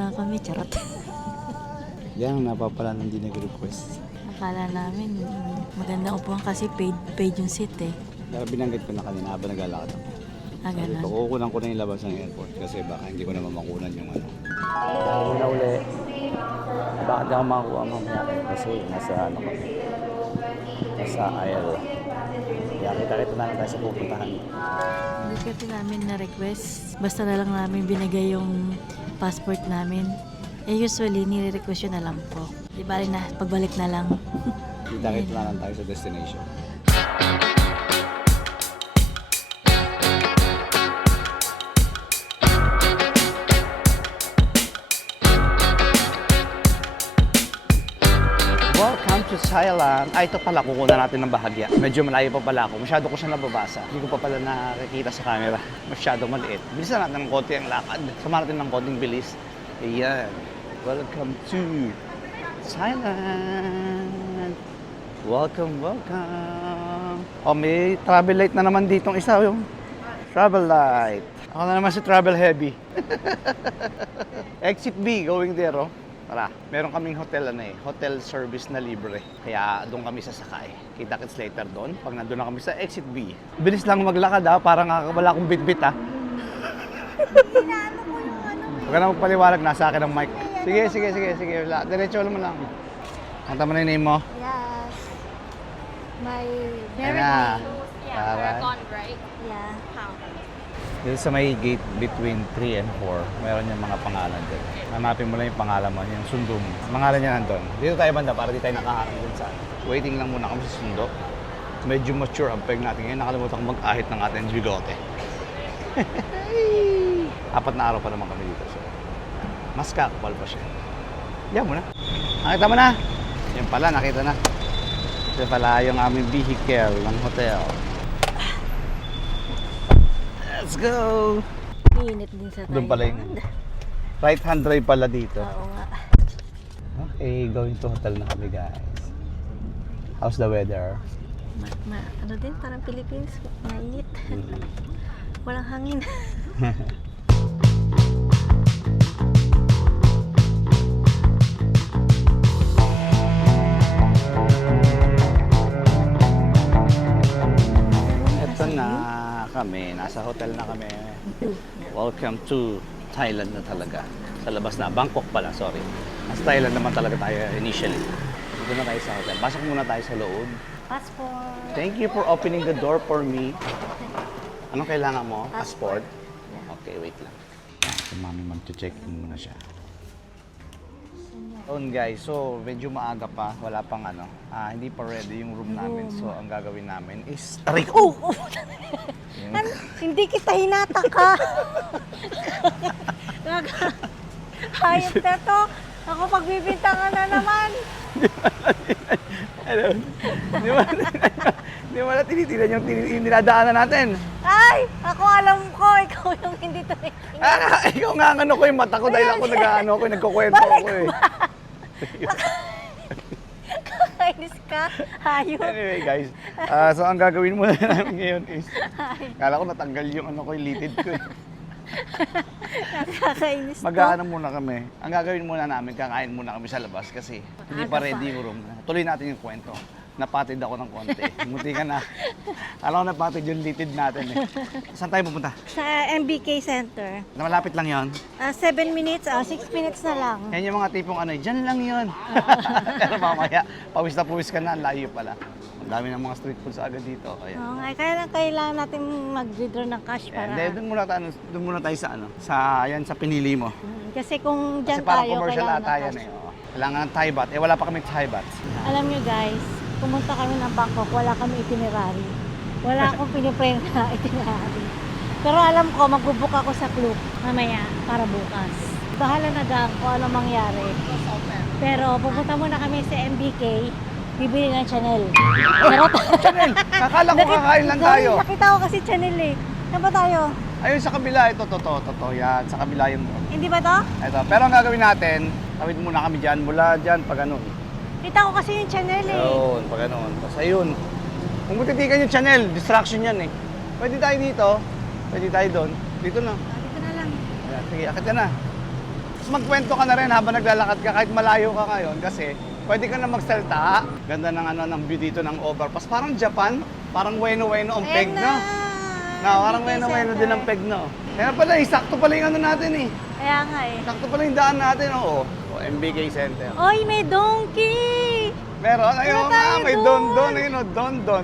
na kami, charot. Yan, napapala nang di nag-request. Akala namin magandang upuan kasi paid yung seat eh. Kaya binanggit ko na kanina habang naglalakad ako. Sabi Ganun. ko, kukunan ko na yung labas ng airport kasi baka hindi ko naman makunan yung ano. Una uli. Bakit ako makakuha mamaya kasi nasa ano kami. Nasa IL. Kaya kita-kita na lang tayo sa pupuntahan. Hindi kasi namin na-request. Basta na lang namin binigay yung passport namin. Eh usually, nire-request yun na lang po. Di bali na, pagbalik na lang. Kita-kita na lang tayo sa destination. Welcome to Thailand. Ito pala, kukunan natin ng bahagya. Medyo malayo pa pala ako. Masyado ko siya nababasa. Hindi ko pa pala nakikita sa camera. Masyado maliit. Bilisan natin ng konti ang lakad. Sama natin ng konting bilis. Ayan. Welcome to Thailand. Welcome, welcome. Oh, may travel light na naman ditong isa. Yung travel light. Ako na naman si travel heavy. Exit B, going there, oh. Tara, meron kaming hotel hotel service na libre. Kaya doon kami sasakay. Kita-kits later doon. Pag nandun na kami sa exit B. Bilis lang maglakad parang wala akong bit-bit Inaano ko yung ano. Huwag ka na magpaliwanag, nasa akin ang mic. Sige. Diretso naman lang. Kanta mo na yung name mo. Yes. My Ayan very na. name. Tara. Paragon, right? Yeah. How? Dito sa may gate between 3 and 4, meron yung mga pangalan dyan. Hanapin mo lang yung pangalan mo, yung sundo mo. Pangalan niya nandun. Dito tayo banda para di tayo nakaharang dun sa waiting lang muna kami sa sundo. Medyo mature ang peg natin ngayon. Nakalimutan ko mag-ahit ng ating bigote. 4 na araw pa naman kami dito. So, mas kakapal pa siya. Yan mo na. Nakita mo na. Yan pala, nakita na. Ito pala yung aming vehicle ng hotel. Let's go! Init din sa Thailand. Doon pala yung right hand drive pala dito. Oo nga. Okay, going to hotel na kami guys. How's the weather? Ano din, parang Philippines, mainit. Walang hangin. Ito na kami, nasa hotel na kami. Welcome to Thailand na talaga. Sa labas na, Bangkok pala, sorry. Nasa Thailand naman talaga tayo initially. Dito na tayo sa hotel. Pasok muna tayo sa loob. Passport. Thank you for opening the door for me. Anong kailangan mo? Passport? Okay, wait lang. Si mami mag-check-in muna siya. Doon guys, so medyo maaga pa, wala pang hindi pa ready yung room namin. So ang gagawin namin is tarik. Oh! Hindi kita hinataka. Hayop na to. Ako pagbibintangan na naman. Di ba na tinitinan yung dinadaanan natin? Ay! Ako alam ko. Ikaw yung hindi to. Ikaw nga ang ko yung mata ko dahil ako nagkukwento ako eh. Kakainis ka. Hayop. Anyway guys, so ang gagawin muna namin ngayon is, kala ko natanggal yung yung litid ko eh. Nakakainis to. Mag-aano muna kami. Ang gagawin muna namin, kakain muna kami sa labas kasi hindi pa ready yung room. Tuloy natin yung kwento. Napatid ako ng konti. Munti ka na. Alam ko napatid yung litid natin eh. Saan tayo pupunta? Sa MBK Center. Malapit lang yon. 7 minutes, 6 minutes na lang. Yan yung mga tipong dyan lang yun. Pero mamaya, pawis na pawis ka na, ang layo pala. Ang dami ng mga street foods agad dito. Kaya. Oo nga, kaya lang kailangan natin mag-withdraw ng cash para... Hindi, doon muna tayo sa sa pinili mo. Kasi kung Kasi dyan parang tayo, commercial kailangan ng ata yan cash. eh. Oo. Kailangan ng Thai baht. Wala pa kami Thai baht. Alam nyo guys, pumunta kami ng Bangkok, wala kami itinerary. Wala akong piniprint na itinerary. Pero alam ko, magbubook ako sa club mamaya para bukas. Bahala na gang kung ano mangyari. Pero pupunta muna kami sa MBK, bibili ng Chanel. Charot. Chanel! Kakala ko kakain lang tayo. Nakita ko kasi Chanel eh. Saan ba tayo? Ayun sa kabila, ito, totoo. Yan, sa kabila yung... Hindi ba to? Ito. Pero ang gagawin natin, tawid muna kami dyan, mula dyan, pag ganun. Kita ko kasi yung Chanel eh. Ayun, pag ganun. Tapos ayun. Kung matitikan yung Chanel, distraction yan eh. Pwede tayo dito, pwede tayo doon. Dito na. Dito na lang. Ayan, sige, akit ka na. Tapos magkwento ka na rin habang naglalakad ka kahit malayo ka ngayon kasi pwede ka na magsalta. Ganda ng ng view dito ng overpass. Parang Japan, parang bueno-bueno ang peg, no? Parang bueno-bueno din ang peg, no? Kaya pala, sakto pala yung natin eh. Kaya nga eh. Sakto pala yung daan natin, oo. MBK Center. Oy, may donkey! Meron, ayun nga, may doon.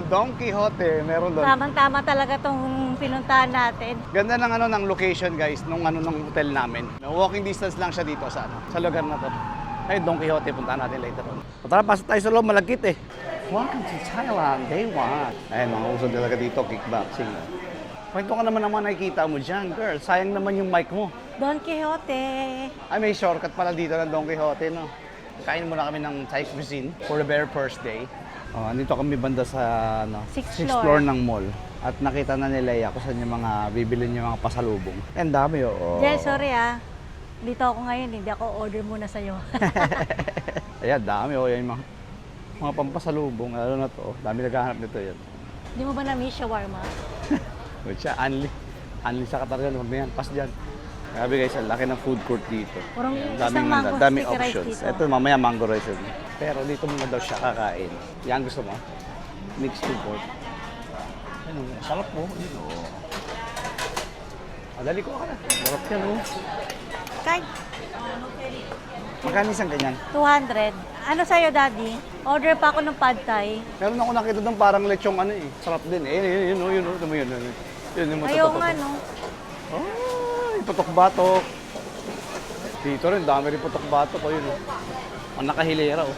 Don Quixote, meron doon. Tamang-tama talaga tong pinuntahan natin. Ganda ng ng location guys, ng hotel namin. Walking distance lang siya dito sa lugar na to. Ay, Don Quixote, puntahan natin later on. Tara, pasok tayo sa loob, malagkit eh. Welcome to Thailand, day 1. Ayun, mga uso talaga dito, kickboxing. Kwento ka naman nakikita mo dyan, girl. Sayang naman yung mic mo. Don Quixote. Ay, may shortcut pala dito ng Don Quixote, no? Kain muna kami ng Thai cuisine for the very first day. Andito kami banda sa Sixth sixth floor. floor ng mall. At nakita na ni Leia kung saan yung mga bibili niya mga pasalubong. Ang dami, oo. Jel, sorry ah. Dito ako ngayon, hindi ako order muna sa'yo. Ayan, dami, oh. Yan yung mga pampasalubong. Lalo na to. Dami naghahanap nito yan. Hindi mo ba na-miss shawarma? Good siya, Anli. Anli sa Katargan, huwag na yan. Pas dyan. Grabe guys, ang laki ng food court dito. Parang Ayan, isang mango daming sticky rice options. dito. Ito, mamaya mango rice yun. Pero dito muna daw siya kakain. Yan gusto mo? Mixed food court. Ano, sarap po. Dito. Dali ko ka na. Sarap yan, oh. Kahit Magkano isang ganyan? 200. Ano sa'yo, Daddy? Order pa ako ng pad thai. Meron ako nakita doon parang lechong eh. Sarap din eh. Yun. Ito mo yun. Yun yung Ayaw matututok. nga, no? Ay, putok-batok. Dito rin, dami rin putok-batok. Oh, yun, oh. Ang nakahilera, oh.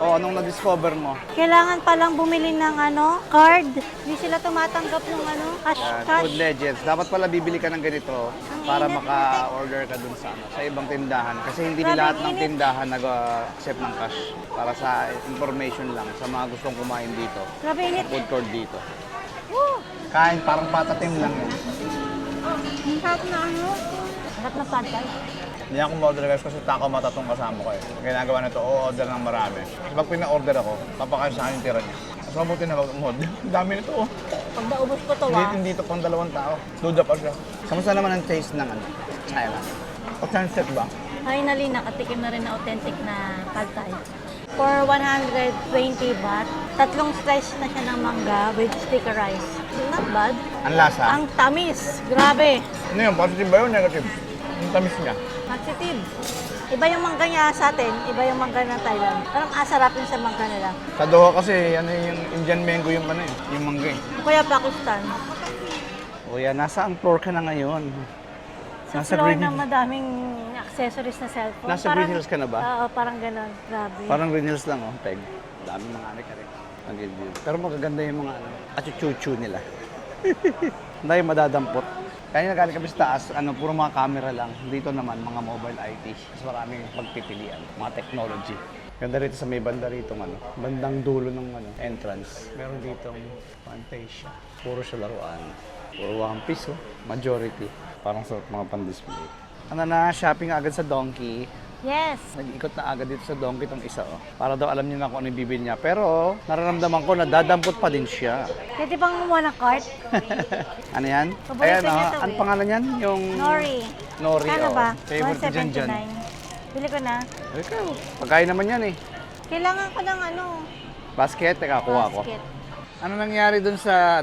Oh, anong na-discover mo? Kailangan palang bumili ng card. Hindi sila tumatanggap ng cash. Yan, cash. Food Legends. Dapat pala bibili ka ng ganito para init, maka-order ka dun sa ibang tindahan. Kasi hindi Grabe, lahat ng init. tindahan nag-accept ng cash. Para sa information lang sa mga gustong kumain dito. Grabe init. Food court dito. Woo! Kain, parang patatim lang yun. Ang sarap na Sarap na pad thai. Hindi ako ma-order guys kasi tako matatong kasama ko eh. Ginagawa na ito, o-order ng marami. Kasi pag pina-order ako, papakain sa akin yung tira niya. Mas mabuti na mag-order. Ang dami nito oh. Pag naubos ko to, Hindi ito pang 2 tao. Duda pa siya. Kamusta naman ang taste ng Thailand? Authentic ba? Finally, nakatikim na rin na authentic na pad thai. For 120 baht, 3 slice na siya ng mangga with sticky rice. Not bad. Ang lasa? Ang tamis. Grabe. Ano yun? Positive ba yun? Negative? Ang tamis niya. Positive. Iba yung mangga niya sa atin, iba yung mangga ng Thailand. Parang asarap yun sa mangga nila. Sa Doha kasi, yung Indian mango yung yung mangga eh. Kuya Pakistan. O yan, nasa ang floor ka na ngayon? Sa Nasa floor Green na Hills. madaming accessories na cellphone. Nasa Green Hills ka na ba? Oo, parang ganon. Grabe. Parang Green Hills lang oh, peg. Daming mga ari-ari. Ang gilid. Pero magaganda yung mga achuchuchu nila. Hindi madadampot. Kaya nagaling kami sa taas, puro mga camera lang. Dito naman, mga mobile IT. Mas maraming pagpipilian, mga technology. Ganda rito sa may banda rito, bandang dulo ng entrance. Meron dito Fantasia. Puro siya laruan. Puro One Piece, oh. Majority. Parang sa mga pan-display. Shopping agad sa Donkey. Yes. Nag-ikot na agad dito sa Donkey itong isa, oh. Para daw alam niya na kung ano yung bibili niya. Pero, nararamdaman ko na dadampot pa din siya. Pwede bang kumuha ng cart? Ano yan? Paborito Ayan, niya to, Ang eh. pangalan yan? Yung... Nori. Nori, Kano oh. ba? Favorite ko dyan. 179. Bili ko na. Ikaw, pagkain naman yan eh. Kailangan ko ng Basket, teka, kuha ko. basket. Ano nangyari dun sa,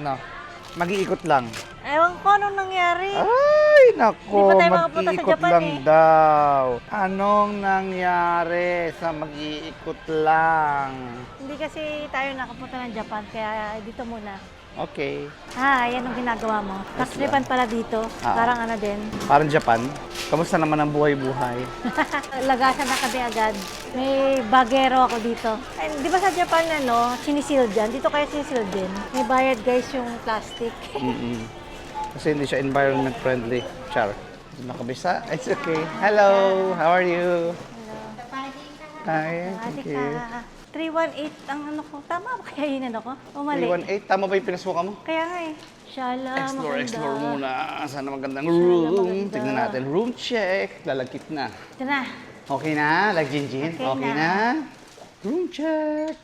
mag-iikot lang? Ewan ko anong nangyari. Ay, nako, Hindi pa tayo makapunta sa mag-iikot Japan lang eh. daw. Anong nangyari sa mag-iikot lang? Hindi kasi tayo nakapunta ng Japan, kaya dito muna. Okay. Yan ang ginagawa mo. Tastripan pala dito. Parang din. Parang Japan. Kamusta naman ang buhay-buhay? Lagasan na kami agad. May bagero ako dito. Di ba sa Japan, sinisil dyan? Dito kaya sinisil din. May bayad guys yung plastic. Mm-mm. Kasi hindi siya environment friendly. Char. Nakabisa? It's okay. Hello! How are you? Hi, thank you. 318 ang ko. Tama ba kaya yun ako? O mali? 318, tama ba yung pinasuka mo? Kaya nga eh. Shala, Explore muna. Sana magandang Shala, room. maganda. Tignan natin. Room check. Lalagkit na. Ito na. Okay na? Lagjinjin? Okay Okay na. na? Room check.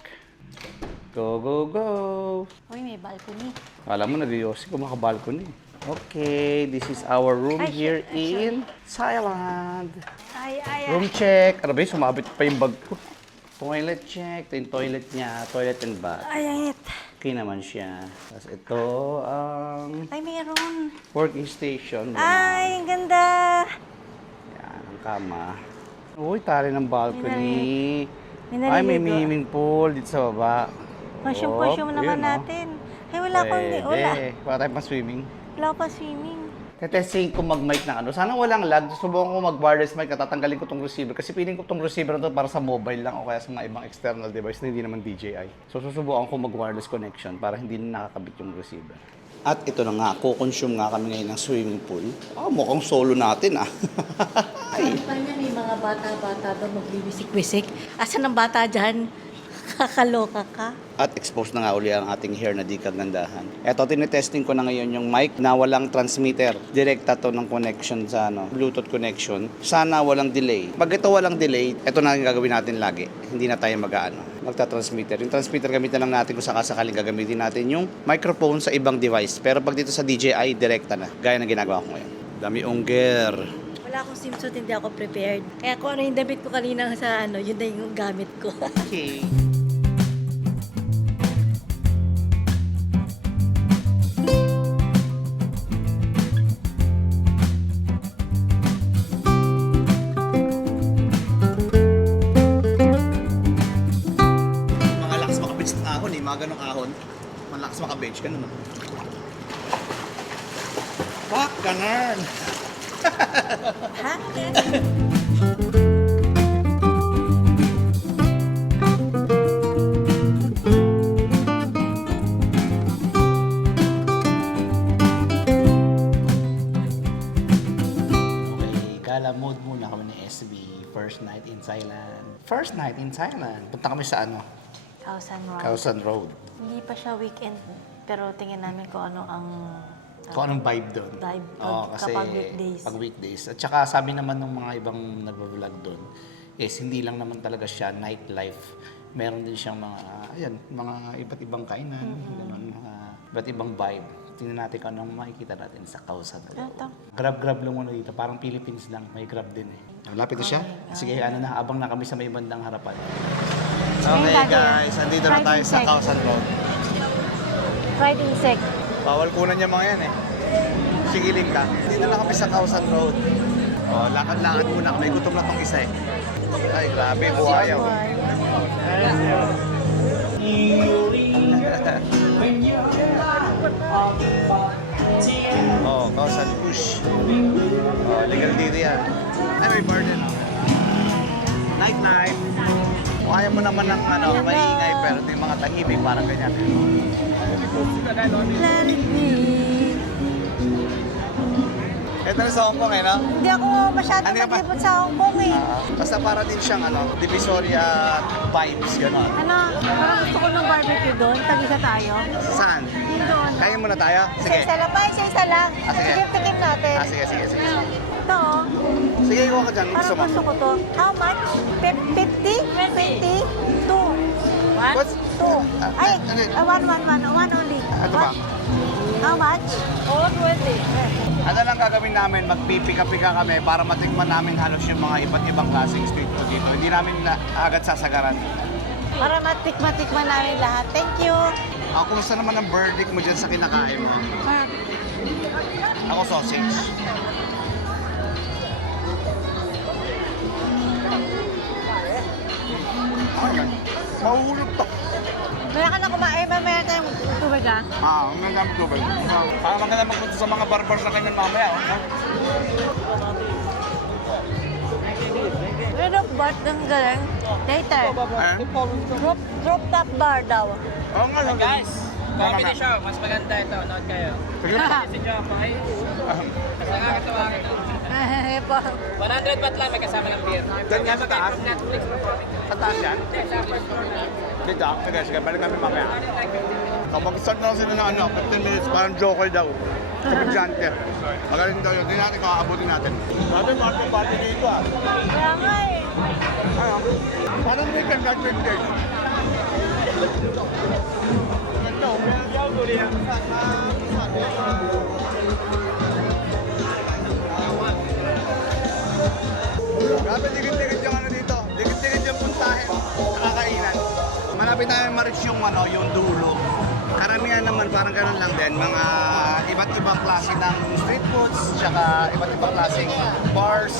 Go, go, go. Uy, may balcony. Alam mo, nag-iossi ko makabalcony. Okay, this is our room Ay, here shit, ay, in Thailand. Ay. Room check. Ano ba yun? Sumabit pa yung bag ko. Toilet check. Ito yung toilet niya. Toilet and bath. Ay. Okay naman siya. Tapos ito ang Ay, meron. working station. Ay, ang ganda. Yan, ang kama. Uy, tali ng balcony. May Ay, may naliligo. swimming pool dito sa baba. Consume naman yun, oh. natin. Ay, wala akong, wala. Wala tayong pa-swimming. Wala pa swimming. Tetesting ko mag-mic ng ano. Sana walang lag. Subukan ko mag-wireless mic at tatanggalin ko tong receiver. Kasi feeling ko tong receiver na to para sa mobile lang o kaya sa mga ibang external device na hindi naman DJI. So susubukan ko mag-wireless connection para hindi na nakakabit yung receiver. At ito na nga, kukonsume nga kami ngayon ng swimming pool. Mukhang solo natin Ay. Niya, may mga bata-bata daw magbibisik-bisik. Asan ang bata dyan? Kakaloka ka. At exposed na nga uli ang ating hair na di kagandahan. Eto, tinetesting ko na ngayon yung mic na walang transmitter. Direkta to ng connection sa Bluetooth connection. Sana walang delay. Pag ito walang delay, ito na yung gagawin natin lagi. Hindi na tayo magta-transmitter. Yung transmitter gamitin lang natin kung sakasakaling gagamitin natin yung microphone sa ibang device. Pero pag dito sa DJI, direkta na. Gaya ng ginagawa ko ngayon. Dami ongger. Wala akong swimsuit, hindi ako prepared. Kaya kung ano yung damit ko kanina sa yun na yung gamit ko. Okay. Malakas makabench ng ahon mga ganong ahon. Malakas makabench, ganun. Fuck, ganun! Ha? Okay, gala mode muna kami ni SB. First night in Thailand. First night in Thailand. Punta kami sa Khao San Road. Hindi pa siya weekend, pero tingin namin kung ano ang Kung anong vibe doon. Vibe Oo, kasi kapag weekdays. Pag weekdays. At saka sabi naman ng mga ibang nagbablog doon, is hindi lang naman talaga siya nightlife. Meron din siyang mga iba't ibang kainan, ganun, mga iba't ibang vibe. Tingnan natin kung anong makikita natin sa Khao San Road. Ito. Grab lang muna dito. Parang Philippines lang. May grab din eh. Lapit na siya. Sige, abang na kami sa may bandang harapan. Okay guys, andito na tayo sa Khao San Road. Fried insect. Bawal kunan yung mga yan eh. Sigiling ka. Dito na kami sa Khao San Road. Lakad-lakad muna kami. Gutom na tong isa eh. Ay, grabe. Buhayaw. Khao San Push. Legal dito yan. Ay, may bar din. Nightlife. Kaya mo naman ng maingay pero ito yung mga tahimik parang ganyan. Let it be. Ito na sa Hong Kong no? Hindi ako masyadong Ano ka ba? naglibot sa Hong Kong eh. Basta para din siyang Divisoria vibes, gano'n. Parang gusto ko ng barbecue doon. Tag-isa tayo. Saan? Doon. Kaya muna tayo? Sige. Isa-isa lang pa, isa-isa lang. Sige. Tikim natin. Sige. Ito oh. Sige, ikaw ka dyan. Gusto Parang mo? gusto ko to. How much? 50? 50? 2. What's? 2. Ay, ano? one only. Ito ba? How much? Oh, 20. Ano lang gagawin namin? Magpipika-pika kami para matikman namin halos yung mga iba't ibang klaseng street food dito. Hindi namin agad sasagaran. Para matikman namin lahat. Thank you. Kumusta naman ang verdict mo dyan sa kinakain mo? Ako sausage. Ayan. Mahuhulog to. Maya ka na kumain, mamaya tayong tubig ah. Maganda ang tubig. Maganda magpunta sa mga barbers na kanyan mamaya. Pero Bart, ang galing. Later. Rooftop bar daw. Oo nga lang. Guys, coffee na siya. Mas maganda ito. Note kayo. Sige. Si John, okay? Mas nakakatawa ka na. 100 baht lang, may kasama ng beer. Diyan nga sa taas? Netflix mo po. Sa taas yan? Dito, sige, balik kami mamaya. Mag-start na lang sila ng 15 minutes, parang joker daw. Komedyante. Magaling daw yun, hindi natin kakaabutin natin. Sabi, party dito ah. Kaya nga eh. Parang weekend, not weekdays. Ganda, meron daw tuloy Grabe, digit-digit yung ano dito. Digit-digit yung puntahin. Nakakainan. Malapit namin ma-reach yung, yung dulo. Karamihan naman parang ganun lang din. Mga iba't ibang klase ng street foods, tsaka iba't ibang klaseng bars,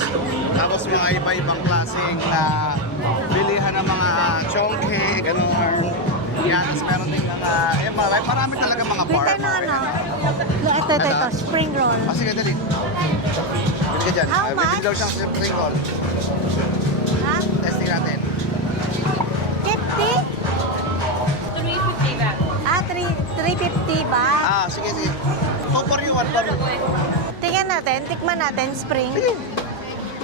tapos mga iba-ibang klaseng bilihan ng mga chongke, ganun. Yan, tapos meron din mga, marami talaga mga bar. Dito na ano. Ito. Spring roll. Ah, sige, dali. Bili ka dyan. How Bili much? daw siyang spring roll. Ha? Testing natin. 50? 350 that. 350 ba? Ah, sige. 2 for you, 1 for you. Tingnan natin, tikman natin, spring.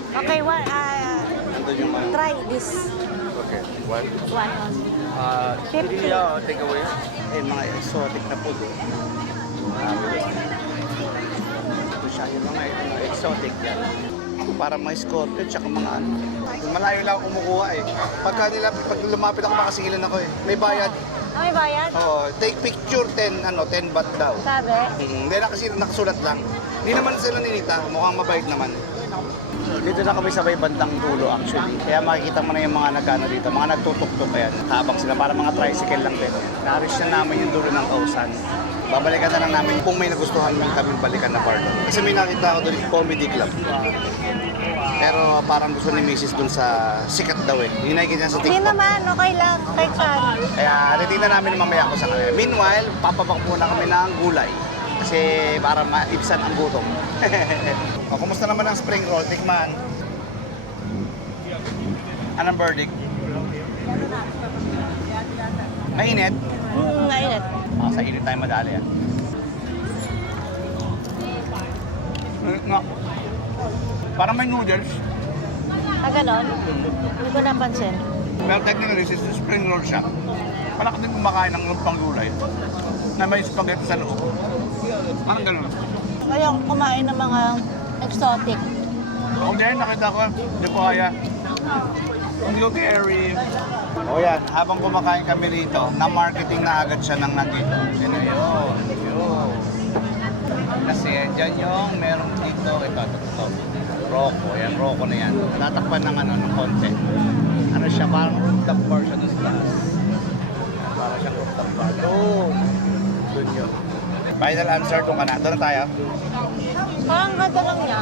Okay, Nandun yung mga... try this Okay, 1. one only. 50. Take away. Eh, mga exotic na food. Ito siya, yung mga exotic yan. Para mga scorpion, tsaka mga ano. Malayo lang ako kumukuha eh. Pag lumapit ako, makasigilan ako eh. May bayad. Ah, may bayad? Oo, take picture, 10 baht daw. Sabi? Hindi na kasi nakasulat lang. Hindi naman sila ninita, mukhang mabait naman. Dito na kami sa may bandang dulo actually. Kaya makikita mo na yung mga nagana dito, mga nagtutok-tok yan. Habang sila para mga tricycle lang din. Na-reach na namin yung dulo ng Kausan. Babalikan na lang namin kung may nagustuhan lang kami balikan na bar doon. Kasi may nakita ako doon yung comedy club. Pero parang gusto ni Mrs. doon sa sikat daw eh. Yung nakikita niya sa Hindi TikTok. naman, okay lang. Kahit saan. Kaya titignan namin mamaya ako sa kanila. Meanwhile, papabak muna kami ng gulay. Kasi para maibsan ang gutom. O, kumusta naman ang spring roll? Tikman. Anong verdict? Mainit? Ngayon. Sa init tayo madali ah. Mainit nga. Parang may noodles. Ah, ganon? Hindi ko napansin. Pero technically, spring roll siya. Malaki din kumakain ng lumpang gulay na may spaghetti sa loob. Parang ganun. Ngayon, kumain ng mga exotic. Kung din, nakita ko, hindi ko kaya. Ang carry. O yan, habang kumakain kami rito, na-marketing na agad siya ng nandito. Yan na yun. Kasi dyan yung meron dito, ito. Rocco, yan, Rocco na yan. Natakpan ng ng konti. Ano siya, parang rooftop bar siya doon sa taas. Parang siyang rooftop bar. Doon yun. Final answer kung doon na tayo. Parang ganda lang niya.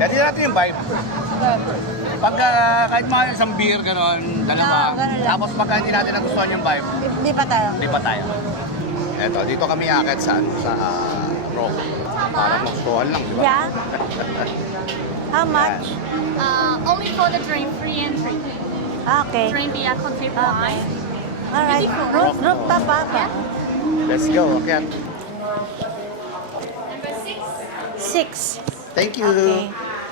Yan din natin yung vibe. Pag kahit mga isang beer, gano'n, dalawa. ganun lang. Tapos pagka hindi natin nagustuhan yung vibe, Hindi pa tayo. hindi pa tayo. Eto, dito kami akit sa Rock. Para magustuhan lang, di ba? Yeah? How much? Only for the drink, free entry. Okay. Drink the country Okay. wine. Alright. Rooftop pa. Let's go, akyat. Number 6. 6. Thank you. Okay.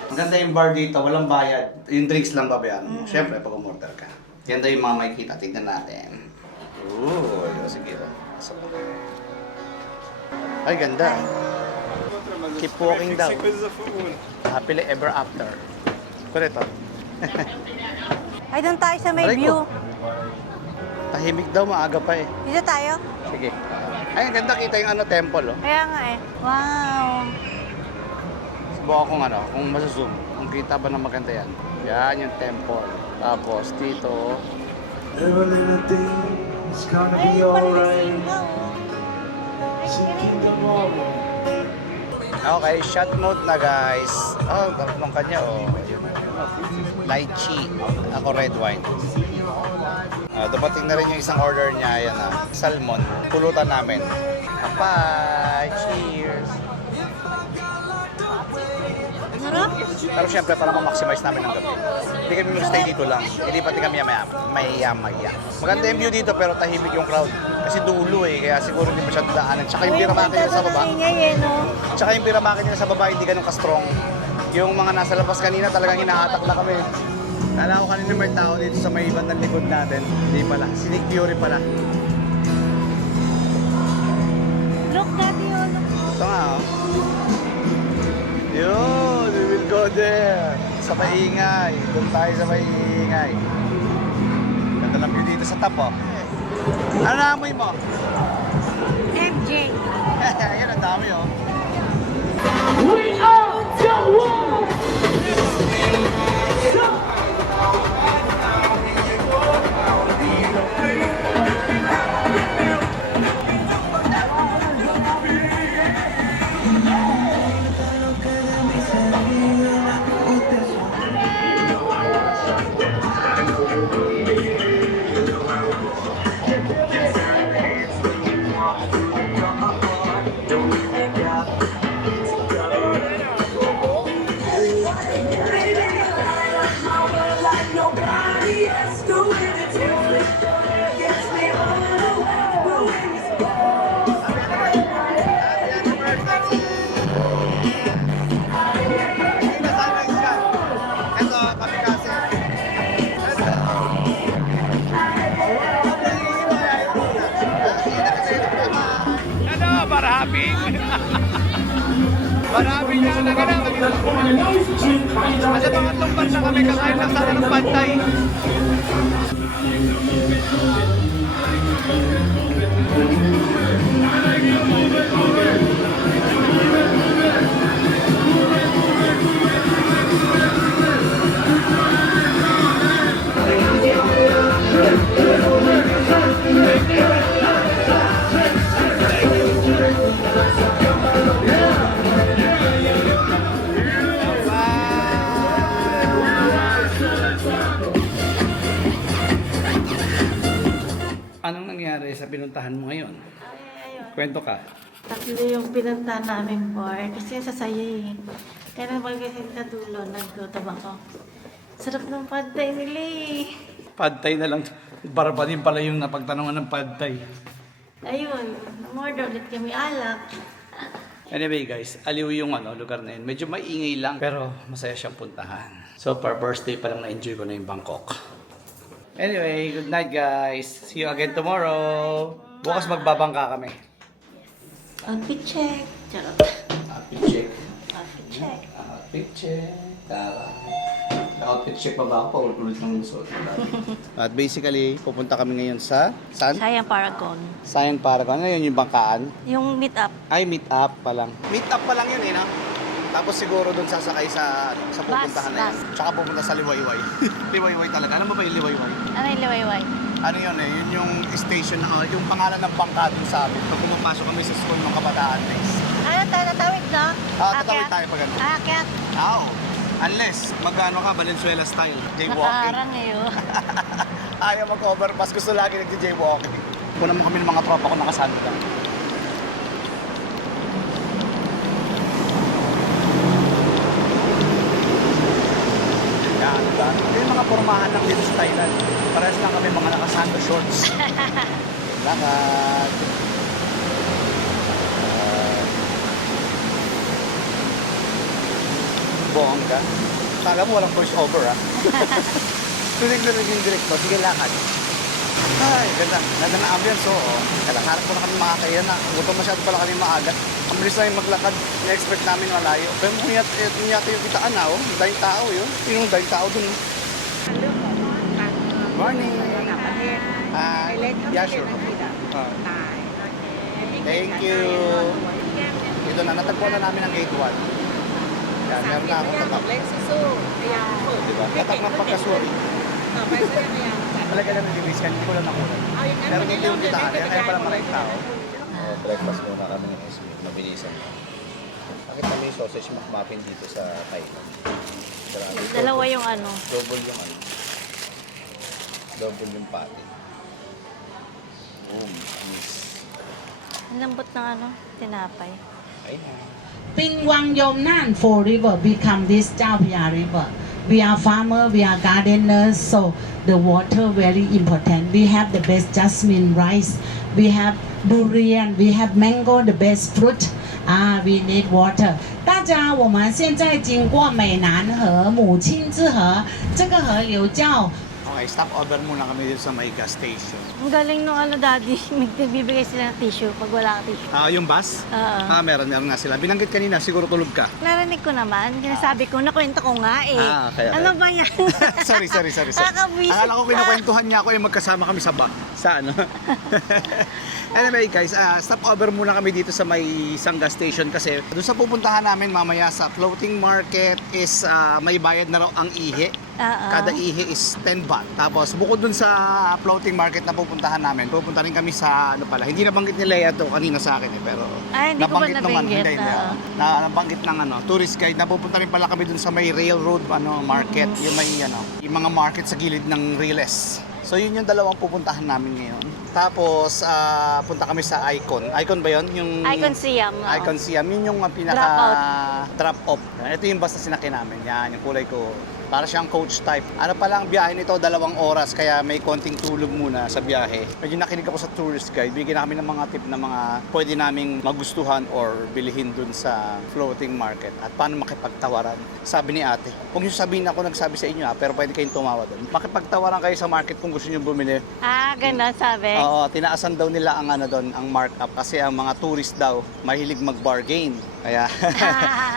Maganda yung bar dito, walang bayad. Yung drinks lang babayaran mo. Siyempre, pag umorder ka. Yan daw yung mga makikita. Tignan natin. Ooh, sige. Ay, ganda. Keep walking daw. Happily ever after. Correct. Ay, doon tayo sa may Aray ko. view. Tahimik daw, maaga pa eh. Dito tayo. Sige. Ay, ang ganda kita yung temple, oh. Kaya nga eh. Wow. Subukan kung kung masazoom. Kung kita ba na maganda yan. Yan yung temple. Tapos dito, Never little thing, it's gonna be alright. It's a kingdom of okay, shot mode na guys. Oh, tatlong kanya, oh. Lychee. Ako red wine. Dumating na rin yung isang order niya, yan salmon. Pulutan namin. Bye! Cheers! Sarap. Pero syempre, para ma-maximize namin ang gabi. Hindi kami mag-stay dito lang. Hindi pati kami maya. Maganda yung view dito pero tahimik yung crowd. Kasi dulo eh, kaya siguro hindi masyadong daanan. Tsaka yung piramakin nila sa baba. Tsaka yung piramakin nila sa baba hindi ganun ka-strong. Yung mga nasa labas kanina talagang hinahatak na kami. Kala ko kanina may tao dito sa may bandang likod natin. Hindi pala. Si Nick Fury pala. Look, Daddy, oh. Ito nga oh. Yun, we will go there. Sa maingay. Doon tayo sa maingay. Ganda lang view dito sa top oh. Ano naamoy mo? MJ. Ayan, ang dami oh. We are the world! Maraming. Maraming na naganap. Kasi pangatlong banda kami kakain lang sana ng pantay. Anong nangyari sa pinuntahan mo ngayon? Kwento ka. Tatlo yung pinunta namin bar kasi sasaya eh. Kaya nang pagkakit sa dulo, naglutom ako. Sarap ng pantay nila eh. Pad Thai na lang. Barba din pala yung napagtanungan ng Pad Thai. Ayun, namorder ulit kami alak. Anyway guys, aliw yung lugar na yun. Medyo maingay lang pero masaya siyang puntahan. So for birthday pa lang na-enjoy ko na yung Bangkok. Anyway, good night guys. See you again tomorrow. Bukas magbabangka kami. Outfit check. Charot. Outfit check. Outfit check. Outfit check. Tara. Outfit check pa ba ako? Paulit ng suot. At basically, pupunta kami ngayon sa... Saan? Sayang Paragon. Sayang Paragon. Ano yun yung bangkaan? Yung meet up. Ay, meet up pa lang. Meet up pa lang yun no? Tapos siguro doon sasakay sa pupuntahan na yun. Bus. Tsaka pupunta sa Liwayway. Liwayway talaga. Alam mo ba yung Liwayway? Ano yung liwayway? Ano yun yun yung station na, yung pangalan ng bangka dun sa amin. Pag pumapasok kami sa school ng Kabataan Days. Ano tayo natawid na? Tatawid tayo pag ano. Akyat. Oo. Unless, magano ka, Valenzuela style. Jaywalking. Nakaharang ngayon. Ayaw mag-overpass. Gusto lagi nag-jaywalking. Punan mo kami ng mga tropa ko nakasano lang. Yan, diba? Ito yung mga pormahan lang dito sa Thailand. Parehas lang kami mga nakasando shorts. Lakad. Bongga. Kala mo walang voice over Tulig yung direkto. Sige, lakad. Ay, ganda. Ganda na ambience, oo. Kaya harap ko na kami makakaya na. Gutom masyado pala kami maaga. Ang bilis na yung maglakad. Na-expect namin malayo. Pero kung yata yung kitaan na, dahil tao yun. Yung dahil tao dun. Morning. Yeah, sure. Thank you. Ito na, natagpuan na namin ang gate 1. Yan, meron na akong tatak. Diba? Tatak ng pagkasuri. Talaga lang nag-ibis ka, hindi ko lang nakulat. Pero dito yung kitaan, kaya pala maraming tao. Breakfast muna kami ng SB, mabilisan. Bakit kami yung sausage McMuffin dito sa Thailand? Dalawa yung Double yung Double yung patty. Miss. Ang lambot ng tinapay. Ay na. Ping Wang Yom Nan 4 river become this Chao Phraya river. We are farmer, we are gardeners, so the water very important. We have the best jasmine rice, we have durian, we have mango, the best fruit. We need water. 大家，我们现在经过美南河、母亲之河，这个河流叫 Okay, stop over muna kami dito sa may gas station. Ang galing nung daddy, nagbibigay sila ng tissue pag wala kang tissue. Yung bus? Oo. Meron nga sila. Binanggit kanina, siguro tulog ka. Narinig ko naman, sinasabi ko, nakwento ko nga eh. Kaya. Ano ba yan? sorry. Nakakabwisit Akala ko ka. kinakwentuhan niya ako yung magkasama kami sa Anyway guys, stop over muna kami dito sa may isang gas station kasi doon sa pupuntahan namin mamaya sa floating market is may bayad na raw ang ihi. Kada ihi is 10 baht. Tapos bukod dun sa floating market na pupuntahan namin, pupunta rin kami sa hindi nabanggit ni Leia to kanina sa akin pero hindi ko ba nabanggit? Nabanggit ng tourist guide na pupunta rin pala kami dun sa may railroad market, yung may yung mga market sa gilid ng Riles. So yun yung dalawang pupuntahan namin ngayon. Tapos punta kami sa Icon. Icon ba yun? Yung Icon Siam. Icon Siam. Yun yung pinaka drop off. Ito yung bus na sinakyan namin. Yan, yung kulay ko Para siyang coach type. Ano pala ang biyahe nito, 2 oras, kaya may konting tulog muna sa biyahe. Medyo nakinig ako sa tourist guide, bigyan na kami ng mga tip na mga pwede naming magustuhan or bilhin dun sa floating market at paano makipagtawaran. Sabi ni ate, kung yung sabihin ako nagsabi sa inyo pero pwede kayong tumawa doon. Makipagtawaran kayo sa market kung gusto nyo bumili. Ganda sabi. Oo, tinaasan daw nila ang ano doon, ang markup kasi ang mga tourist daw mahilig mag-bargain. Kaya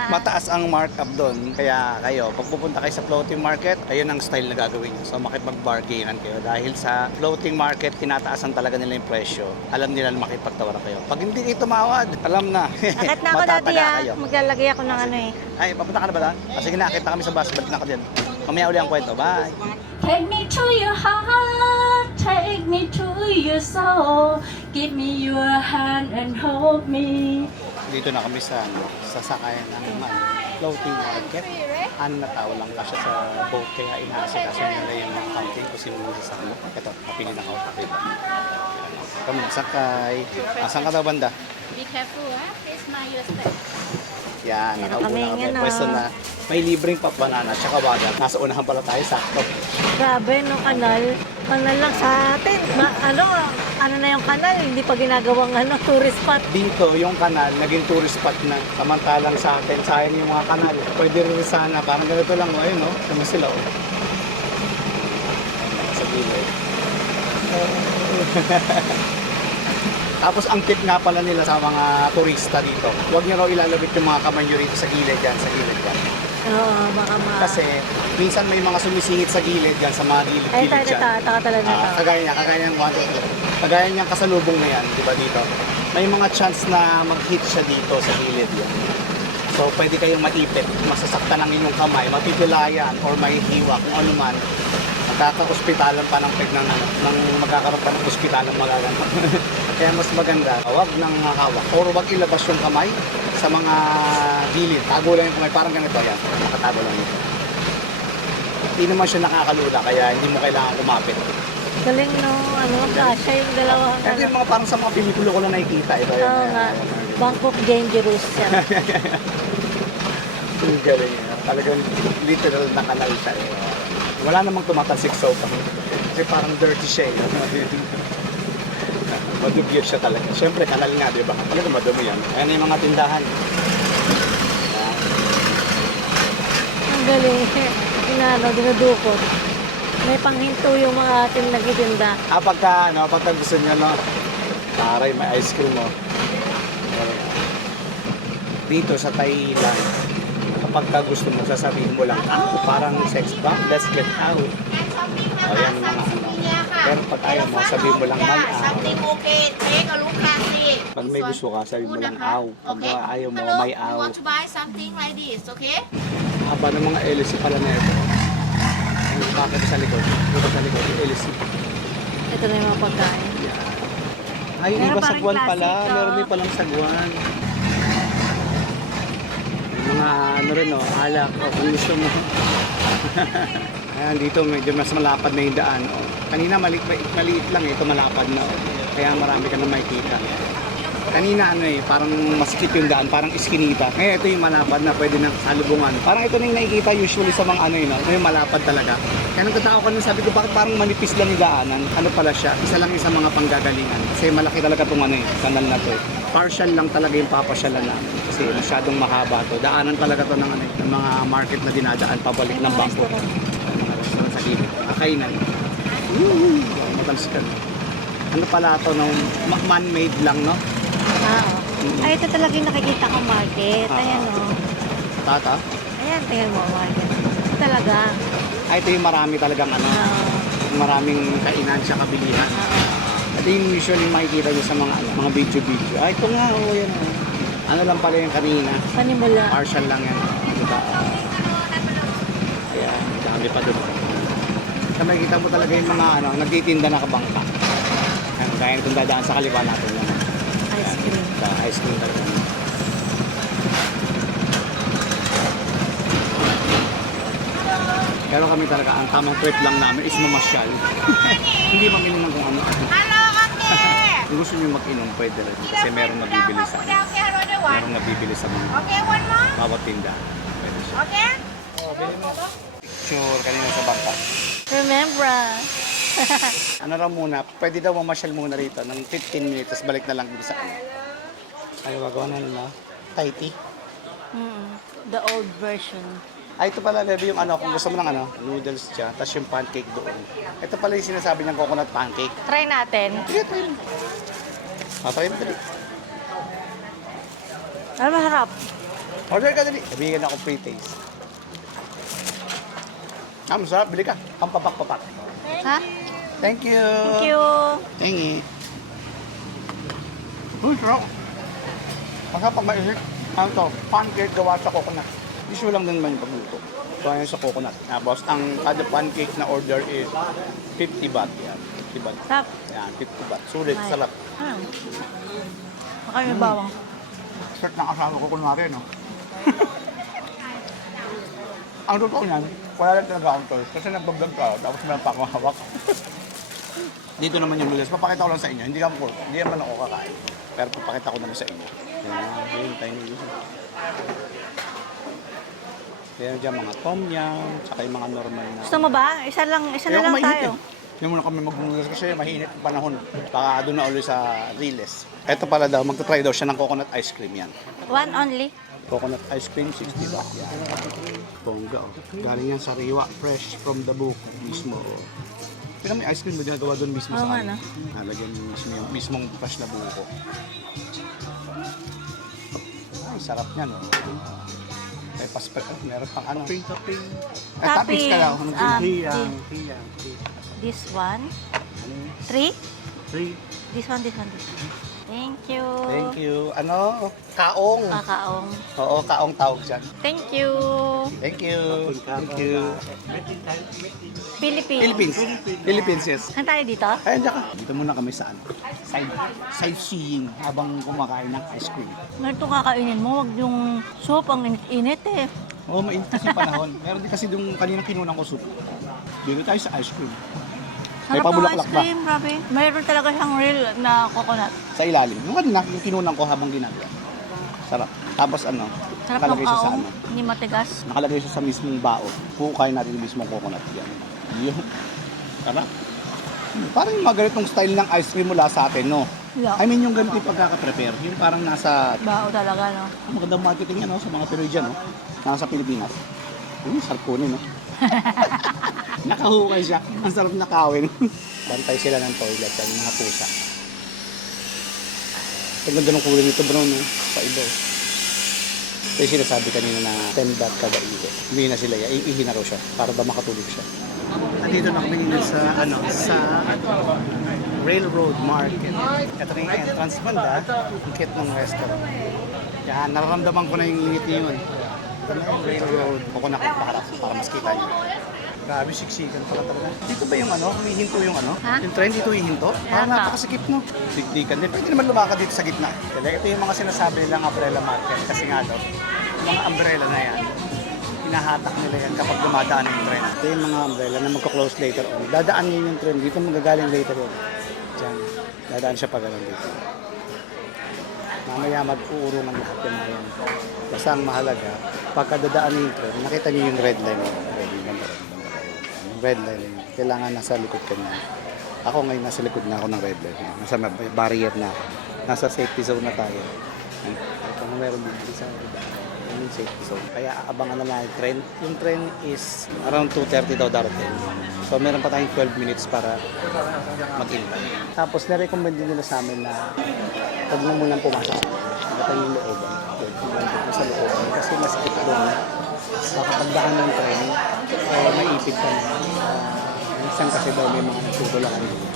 mataas ang markup doon. Kaya kayo, pag pupunta kayo sa floating market, ayun ang style na gagawin nyo. So makipag-bargainan kayo dahil sa floating market, tinataasan talaga nila yung presyo. Alam nila na makipagtawaran kayo. Pag hindi kayo tumawad, alam na. Nakit na ako dati Matataga kayo. Maglalagay ako ng ano eh. Ay, papunta ka na ba doon? Sige na, nakita kami sa bus. Balik na ako din. Mamaya uli ang kwento. Bye! Take me to your heart, take me to your soul. Give me your hand and hold me. Dito na kami sa sasakayan ng floating market. 6 na tao lang kasi sa boat kaya inaasikaso nila yung mga counting kung sino yung sasakyan. Ito, napili na ako. Kami sakay. Saan ka daw banda? Be careful, please mind your step. Yan, nakaupo kami na kami. ngayon, Pwesto na. May libreng banana tsaka baga. Nasa unahan pala tayo, sakto. Grabe, no kanal. Kanal lang sa atin. Ano na yung kanal? Hindi pa ginagawang tourist spot. Dito, yung kanal, naging tourist spot na. Samantalang sa atin, sayang yung mga kanal. Pwede rin sana, parang ganito lang, ayun, no? Tama sila, oh. Sa gilid. Tapos ang tip nga pala nila sa mga turista dito, huwag nyo raw ilalabit yung mga kamay nyo rito sa gilid yan, Oo, baka Kasi minsan may mga sumisingit sa gilid yan, sa mga Ay, gilid-gilid dyan. talaga na. Kagaya niyang kasalubong na yan, di ba dito? May mga chance na mag-hit siya dito sa gilid yan. So pwede kayong maipit, masasaktan ang inyong kamay, matitulayan or mahihiwa kung ano man. Magkaka-ospitalan pa ng magkakaroon pa ng ospitalan magaganap. Kaya mas maganda, wag nang hawak or wag ilabas yung kamay sa mga gilid. Tago lang yung kamay, parang ganito yan. Nakatago lang yun. Hindi naman siya nakakalula, kaya hindi mo kailangan kumapit. Galing no, kasya yung dalawang Kasi yung mga parang sa mga pelikula ko lang nakikita. Ito yun. Oo nga. Bangkok dangerous yan. Yung galing yun. Talagang literal na kanal siya. Wala namang tumatalsik soap. Kasi parang dirty siya eh. Madugyot siya talaga. Siyempre, kanal nga, di ba? Talagang madumi yan. Ayan yung mga tindahan. Ang galing. Dinudukot. May panghinto yung mga ating nagtitinda. Pagka gusto niya, no? Taray, may ice cream, mo. Dito sa Thailand, kapag gusto mo, sasabihin mo lang, parang sex ba? Let's get out. Ayan yung mga Pero pag ayaw mo, sabihin mo lang may aw. Pag may gusto ka, sabihin mo lang aw. Pag ayaw mo, may aw. You want to buy something like this, okay? Haba ng mga LC pala na ito. Bakit sa likod? Dito sa likod, yung LC. Ito na yung mga pagkain. Ay, yung Pero iba parang sagwan pala. classic to. Meron din palang sagwan. Mga rin, alak. Kung gusto mo. Ayan, dito medyo mas malapad na yung daan. Kanina maliit lang ito malapad na. Kaya marami ka na makikita. Kanina parang masikip yung daan, parang iskinita. Ngayon ito yung malapad na pwede nang salubungan. Parang ito na yung nakikita usually sa mga ito yung malapad talaga. Kaya nung tatao ko nun, sabi ko bakit parang manipis lang yung daanan. Ano pala siya? Isa lang yung sa mga panggagalingan. Kasi malaki talaga itong kanal na to. Partial lang talaga yung papasyalan namin. Kasi masyadong mahaba to. Daanan talaga to ng mga market na dinadaan pabalik ng bangko. Mga restaurant sa gilid. Akainan. Matalsikan. Ano pala to, man-made lang, no? Ay, ito talaga yung nakikita kong market. Ayan Tata? Ayan, tingnan mo market. Ito talaga. Ay, ito yung marami talagang maraming kainan sa kabilihan. Ito yung usually makikita nyo sa mga video. Ay, ito nga, yan. Ano lang pala yung kanina. Panimula. Partial lang yan. Diba? Ayan, dami pa doon. Sa makikita mo talaga yung mga nagtitinda na kabangka. Ayan, kaya itong dadaan sa kaliwa natin. Ice cream. Ice cream talaga. Pero kami talaga, ang tamang trip lang namin is mamasyal. Hindi mamili ng kung ano. Hello, okay. Kung gusto nyo mag-inom, pwede rin. Kasi meron nabibili sa mga Okay, one more. bawat tinda. Pwede siya. Okay? picture kanina sa bangka. Remembrance. Ano raw muna, pwede daw mamasyal muna rito ng 15 minutes, tapos balik na lang dito sa ano. Ay, magawa na nila. Thai tea. The old version. Ay, ito pala, Bebe, yung ano, kung gusto mo ng ano, noodles siya, tapos yung pancake doon. Ito pala yung sinasabi niyang coconut pancake. Try natin. Sige, try mo. Try mo dali. Ano masarap? Order ka dali. Sabihin ako pre-taste. Masarap. Bili ka. Pampapak-papak. Ha? Thank you. Thank you. Thank you. Uy, sarap. Masarap pag mainit. Ano to? Pancake gawa sa coconut. Usual lang din naman yung pagluto. Gawa sa coconut. Tapos, ang kada pancake na order is 50 baht. Yan. 50 baht. Sarap. Yan, 50 baht. Sulit, Ay. sarap. Baka may bawang. Shirt ng asawa ko kunwari, no? Ang totoo niyan, wala lang talaga akong toys. Kasi nagbablog ka, tapos meron pa akong hawak. Dito naman yung noodles. Papakita ko lang sa inyo. Hindi naman ako kakain. Pero papakita ko naman sa inyo. Yan, yung tiny noodles. Kaya dyan mga tom yum, tsaka yung mga normal na. Gusto mo ba? Isa na lang tayo. Hindi muna kami mag-noodles kasi mahinit ang panahon. Baka doon na ulit sa Riles. Ito pala daw, magta-try daw siya ng coconut ice cream yan. One only. Coconut ice cream, 60 baht yan. Bongga, oh. Galing yan sa Riwa, fresh from the book mismo. Pero may ice cream na ginagawa doon mismo Oo sa nga, akin. no? Nalagyan mismo yung mismong fresh na buko. Ay, sarap niyan, oh. May paspat, meron pang ano. Topping. Toppings ka daw. This one. 3? This one. Thank you. Thank you. Ano? Kaong. Kaong. Oo, kaong tawag dyan. Thank you. Thank you. Thank you. Philippines. Philippines, yes. Saan tayo dito? Ayan, dyan ka. Dito muna kami sa ano? Sightseeing habang kumakain ng ice cream. Ganito kakainin mo, wag yung soup, ang init eh. Oo, mainit kasi yung panahon. Meron din kasi yung kanina kinunan ko soup. Dito tayo sa ice cream. May Sarap ng pabulaklak ice ba? cream, grabe. Mayroon talaga siyang real na coconut. Sa ilalim. Yung kanina, yung kinunan ko habang ginagawa. Sarap. Tapos ano, Sarap ng nakalagay siya sa kaong, ano. hindi matigas. Nakalagay siya sa mismong bao. Kukain natin yung mismong coconut. Yan. Yun. Sarap. Parang yung mga ganitong style ng ice cream mula sa atin, no? Yeah. I mean, yung ganito yung pagkaka-prepare. Yung parang nasa Bao talaga, no? magandang marketing yan, no? Sa mga Pinoy dyan, no? Nasa Pilipinas. Sarap kunin, no? Nakahukay siya. Ang sarap nakawin. Bantay sila ng toilet, yung mga pusa. Ang ganda ng kulay nito, bro, no? Sa iba. Kaya sinasabi kanina na 10 baht kada ilo. Hindi na sila, iihi na raw siya para ba makatulog siya. Nandito na kami sa, sa Railroad Market. Ito na yung entrance banda, ang kit ng restaurant. Yan, nararamdaman ko na yung init yun. Ito na yung Railroad. Ako na kapaharap para mas kita niyo. Grabe, siksikan pala talaga. Dito ba yung humihinto yung Ha? Yung train dito hihinto? Parang Yata. napakasikip, no? Sigdikan din. Pwede naman lumakad dito sa gitna. Kaya ito yung mga sinasabi nilang umbrella market. Kasi nga daw, yung mga umbrella na yan, hinahatak nila yan kapag dumadaan yung train. Ito yung mga umbrella na magka-close later on. Dadaan yun yung train. Dito magagaling later on. Diyan. Dadaan siya pa ganun dito. Mamaya mag-uurungan lahat yung mga yan. Basta ang mahalaga, pagka dadaan yung train, nakita niyo yung red line. Red line. Kailangan nasa likod ka na. Ako ngayon nasa likod na ako ng red line. Nasa barrier na ako. Nasa safety zone na tayo. Ito na meron dito sa yung safety zone. Kaya abangan na lang yung train. Yung train is around 2:30 daw darating. So meron pa tayong 12 minutes para mag-intay. Tapos na-recommend din nila sa amin na huwag mo munang pumasok. Nakita yung looban. Huwag sa looban. Kasi mas doon. Sa kapagdaan ng train, maipit ka na. Minsan kasi daw may mga nagtutulakan dito.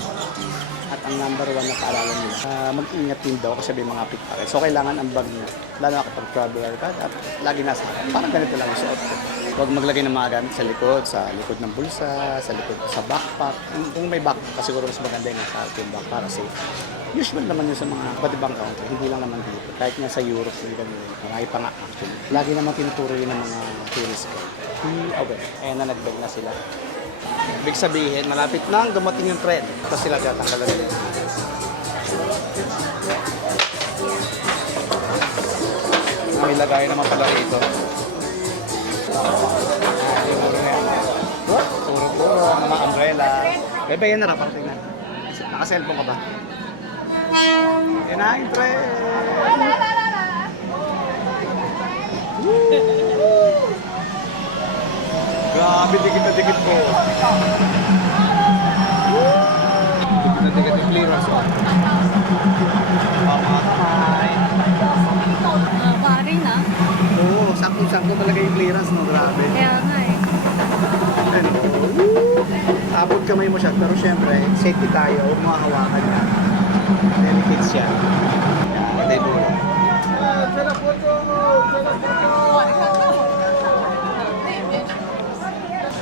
At ang number 1 na paalala nila, mag-ingat din daw kasi may mga pickpocket. So kailangan ang bag niya, lalo na kapag traveler ka, at lagi nasa parang ganito lang yung suot ko. Huwag maglagay ng mga gamit sa likod ng bulsa, sa likod, sa backpack. Kung may backpack, kasi siguro mas maganda yung nasa yung back para safe. Usual naman yun sa mga iba't ibang country, hindi lang naman dito. Kahit nga sa Europe, hindi kami marami pa nga actually. Lagi naman tinuturo yun ng mga tourist guide. Okay, ayan na nag-bag na sila. Ibig sabihin, malapit nang dumating yung tren. Tapos sila tatanggalan nila. May lagay naman pala rito. Yung ano na yan. Bebe, yan na ra, para tingnan. Naka-cellphone ka ba? Yan na, yung tren. Grabe, dikit na dikit po. Dikit na dikit yung clearance. Mga kamay. Pari na. Oo, sakto-sakto talaga yung clearance, no? Grabe. Kaya nga eh. Ano? Abot kamay mo siya, pero syempre, safety tayo, huwag mga hawakan niya. Delicate siya. Yan, patay mo.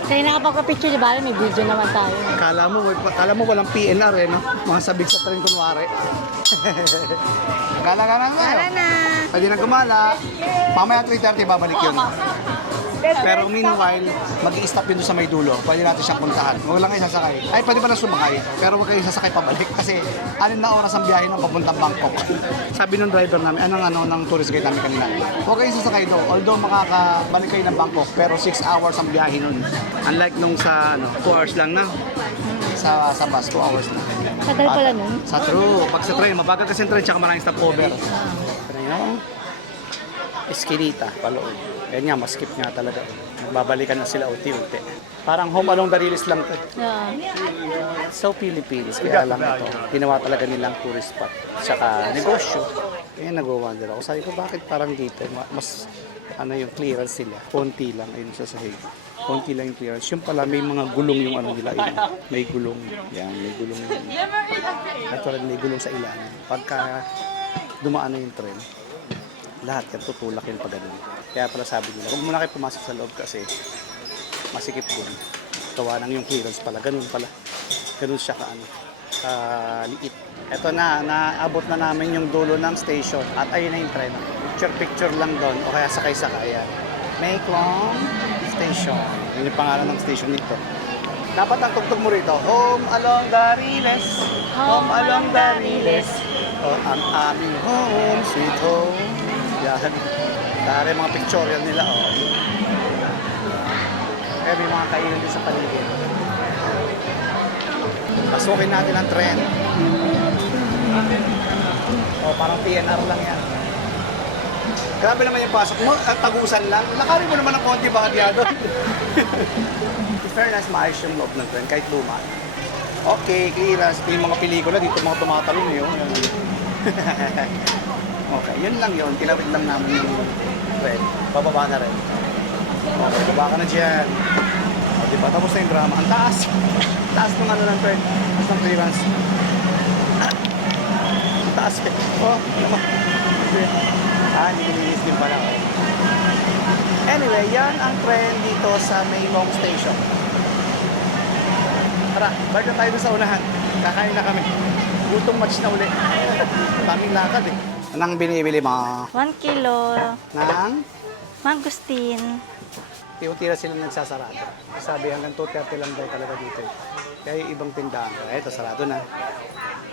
Kaya nakapagpa-picture, di ba? May video naman tayo. Kala mo walang PNR eh, no? Mga sabik sa tren kunwari. Gala-gala na tayo. na. Pwede na gumala. Mamaya 3:30 babalik yun. Pero meanwhile, mag-i-stop yun doon sa may dulo. Pwede natin siyang puntahan. Huwag lang kayo sasakay. Ay, pwede pa lang sumakay. Pero huwag kayo sasakay pabalik. Kasi 6 na oras ang biyahe ng papuntang Bangkok. Sabi ng driver namin, ng tourist guide namin kanina. Huwag kayo sasakay doon. Although makakabalik kayo ng Bangkok, pero 6 hours ang biyahe nun. Unlike nung sa 2 hours lang na. Sa bus, 2 hours na. Tagal pala nun. Sa true. Pag sa train, mabagal kasi yung train, tsaka maraming stopover. Pero yun, Eskinita, paloob. Yan nga, maskip nga talaga. Nagbabalikan na sila uti-uti. Parang home along the release lang to. Yeah. So Philippines, kaya lang ito. Ginawa talaga nilang tourist spot. Tsaka negosyo. Kaya nag-wonder ako. Sabi ko, bakit parang dito? Mas yung clearance nila. Konti lang, ayun sa sahig. Konti lang yung clearance. Yung pala, may mga gulong yung nila. Yun. May gulong. Yan, may gulong yun. At parang may gulong sa ilan. Pagka dumaan na yung tren, lahat yan tutulak yung pag ganun. Kaya pala sabi nila, huwag muna kayo pumasok sa loob kasi masikip dun. Tawa nang yung clearance pala, ganun pala. Ganun siya liit. Eto na, naabot na namin yung dulo ng station at ayun na yung tren. Picture lang doon o kaya sakay-sakay. Maeklong Station. Yun yung pangalan ng station nito. Dapat ang tugtog mo rito, Home along the Riles. Home along the Riles. Oh, ang aming home, sweet home. Yan. Dari mga pictorial nila, oh. Kaya may mga kainan din sa paligid. Pasukin natin ang tren. Oh, parang PNR lang yan. Grabe naman yung pasok mo, tagusan lang. Lakarin mo naman ng konti, baka doon. In fairness, maayos yung loob ng tren, kahit luma. Okay, clearance. Yung mga pelikula, dito mga tumatalon yun. Okay, yun lang yun. Tinawid lang namin yung tren. Bababa na rin. Okay, baba ka na dyan. O, diba? Tapos na yung drama. Ang taas. Taas ng ng tren. Taas ng clearance. Ang taas eh. Oh, naman. Hindi kinilis din pala. Anyway, yan ang tren dito sa Maeklong Station. Tara, balik na tayo doon sa unahan. Kakain na kami. Gutong match na uli. Daming lakad eh. Anong binibili mo? 1 kilo. Nang? Mangustin. Tira sila nagsasarado. Sabi hanggang 2:30 lang daw talaga dito eh. Kaya yung ibang tindahan, eto sarado na.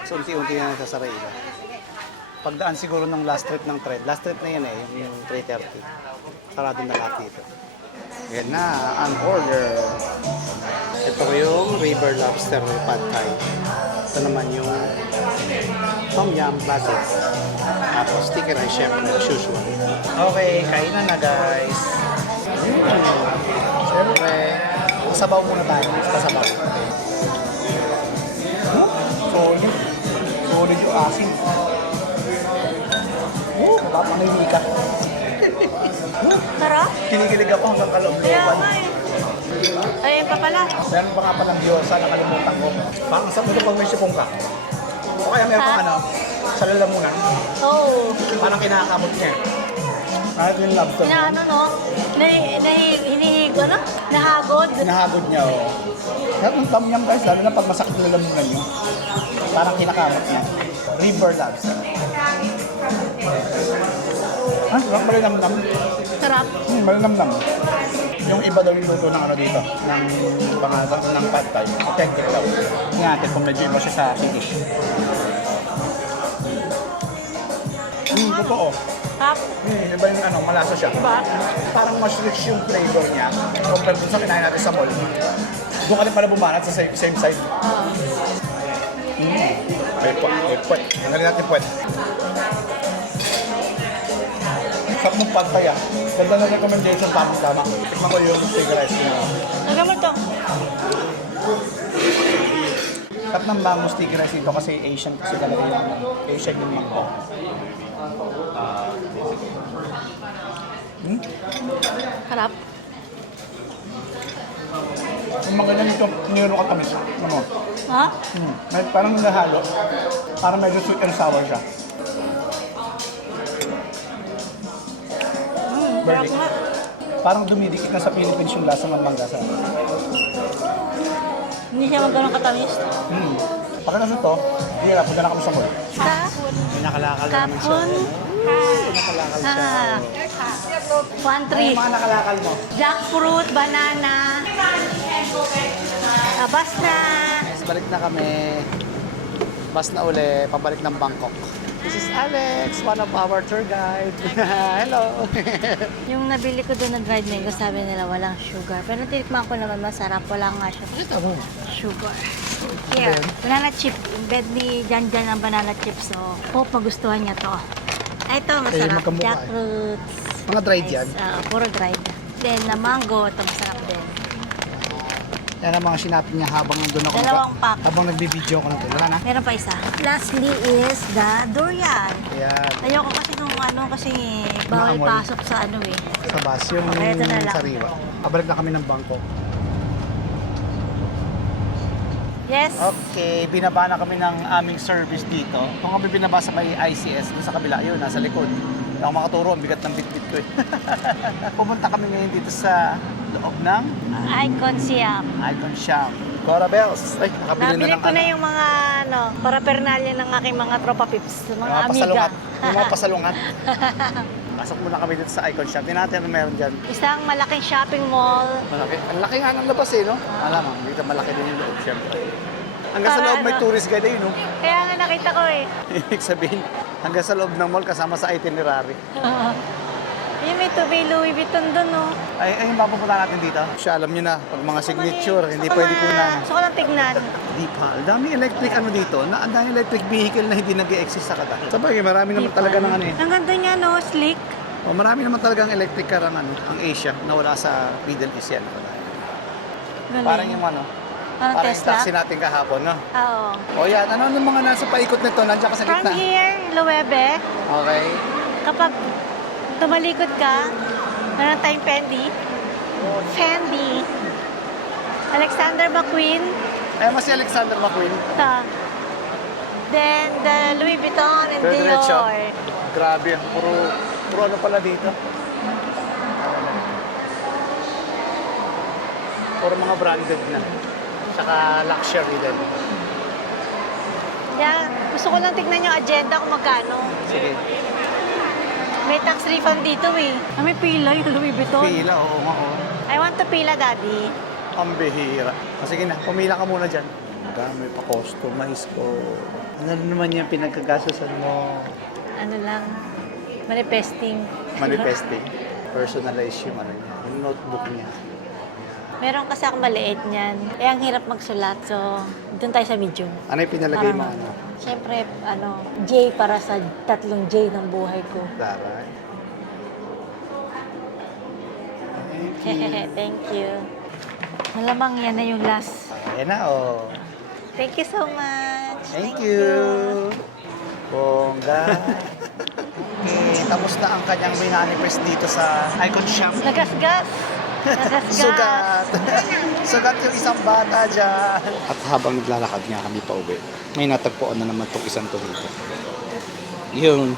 So unti-unti na nagsasara iba. Pagdaan siguro ng last trip ng tren. Last trip na yan eh, yung 3:30. Sarado na lahat dito. Yan na, ang order. Ito yung River Lobster Pad Thai. Ito naman yung Tom Yum Classic. Tapos sticky rice, syempre, as usual. Okay, kainan na guys. Siyempre, kasabaw muna tayo. Kasabaw. Solid. Solid yung asin. Napapangili ka. Sarap. Kinikilig ako hanggang kaloob-looban. Ayun pa pala. Meron pa nga palang gyoza, nakalimutan ko. Parang sa mundo pag may sipong ka. O kaya meron pang sa lalamunan. Oo. Parang kinakakamot niya. Kahit yung lobster. Hinihigo na? Nahagod? Hinahagod niya, o. Kahit yung tom yum guys, lalo na pag masakit yung lalamunan niyo. Parang kinakamot niya. River lobster. Sarap malinamnam. Sarap. Malinamnam. Yung iba daw yung luto ng dito, ng pangalan ng pad thai. Authentic daw. Ngayon, kung medyo iba siya sa English. Totoo. Sarap. Iba yung malasa siya. Diba? Parang mas rich yung flavor niya compared dun sa kinain natin sa mall. Doon ka rin pala bumanat sa same side. May puwet. Tanggalin natin puwet. Sarap ng pantay ah. Ganda na recommendation, tama. Tikman ko yung sticky rice na. Lagyan mo to. Sarap ng mango sticky rice dito kasi Asian kasi talaga yung Asian yung mango. Harap. Yung mga ganyan ito, niro ka tamis. Ano mo? Ha? May parang nahalo. Parang medyo sweet and sour siya. Burlic. Parang dumidikit na sa Philippines yung lasa ng mangga sa Hindi siya magano'ng katamis. Pagkatapos ito, hirap, punta na kami sa mall. Sa May nakalakal na naman siya. kapon. Nakalakal siya. One Ano tree. yung mga nakalakal mo? Jackfruit, banana. Tabas na. Yes, balik na kami. Bus na uli, pabalik ng Bangkok. This is Alex, one of our tour guide. Hello! Yung nabili ko doon ng dried mango, sabi nila walang sugar. Pero tinikman ko naman masarap, wala nga siya sugar. Here, banana chip. Embed ni Janjan ang banana chip. So, hope magustuhan niya to. Ito, masarap. magkamukha eh. Jackfruits. Mga dried yan? Puro dried. Then, na mango, ito masarap din. Yan ang mga sinapin niya habang nandun ako. Dalawang pack. Habang nagbibideo ako nandun. Wala na? Meron pa isa. Lastly is the durian. Ayan. Ayoko kasi nung kasi bawal Maamoy. pasok sa eh. Sa bus, yung Okay, ito na lang. sariwa. Pabalik na kami ng Bangkok. Yes. Okay, binaba na kami ng aming service dito. Kung kami binaba sa may ICS, doon sa kabila, yun, nasa likod. Hindi ako makaturo, ang bigat ng bitbit ko eh. Pupunta kami ngayon dito sa loob ng Icon Siam. Icon Shop. Cora Bells. Ay, nakabili Nabili na ng ko na yung mga paraphernalia ng aking mga tropa pips, mga amiga. pasalungat. Yung mga pasalungat. Pasok muna kami dito sa Icon Shop. Tingnan natin ano meron dyan. Isang malaking shopping mall. Malaki. Ang laki nga ng labas eh, no? Alam mo, dito malaki din yung loob, syempre. Hanggang sa Para loob may ano? tourist guide ayun, no? Kaya nga nakita ko eh. Ibig sabihin, hanggang sa loob ng mall kasama sa itinerary. Yung may Louis Vuitton doon, no? Ay, yung mapupunta natin dito. Siya, alam nyo na, pag mga signature, hindi pwede kunan. Gusto ko lang tignan. Di pa. Ang daming electric ano dito, ang daming electric vehicle na hindi nag-exist sa Qatar. Sabagay, marami naman talaga ng ano eh. Ang ganda niya, no? Sleek. O, marami naman talagang electric car ang, ang Asia na wala sa Middle East yan. Galing. Parang yung ano, Parang parang yung Tesla. taxi natin kahapon, no? Oo. O yan, ano yung mga nasa paikot nito, nandiyan ka sa From gitna. here, Loewe, Okay. kapag tumalikod ka, meron tayong Fendi, Alexander McQueen, Ay, mas si Alexander McQueen. ta. Then, the Louis Vuitton and Diretso. Dior. Grabe, puro ano pala dito. Puro mga branded na. Saka luxury din. Kaya, gusto ko lang tignan yung agenda kung magkano. Sige. May tax refund dito eh. May pila yung Louis Vuitton. Pila, oo nga, oo. I want to pila, Daddy. Ang bihira. Sige na, pumila ka muna dyan. Dami pa customize ko. Ano naman yung pinagkagastusan mo? Ano lang, manifesting. Manifesting. Personalize yung ano niya, yung notebook niya. Meron kasi ako maliit niyan. Eh, ang hirap magsulat. So, doon tayo sa medium. Ano yung pinalagay mo? Parang, Ano? Siyempre, J para sa 3 J ng buhay ko. Daray. Thank you. Malamang yan na yung last. Ayan na, oh. Thank you so much. Thank you. Bongga. Okay, tapos na ang kanyang manifest dito sa Icon Shop. Nagasgas. Nagasgas. Sugat. Sugat yung isang bata dyan. At habang naglalakad nga kami pa uwi, may natagpuan na naman itong isang to dito. Yung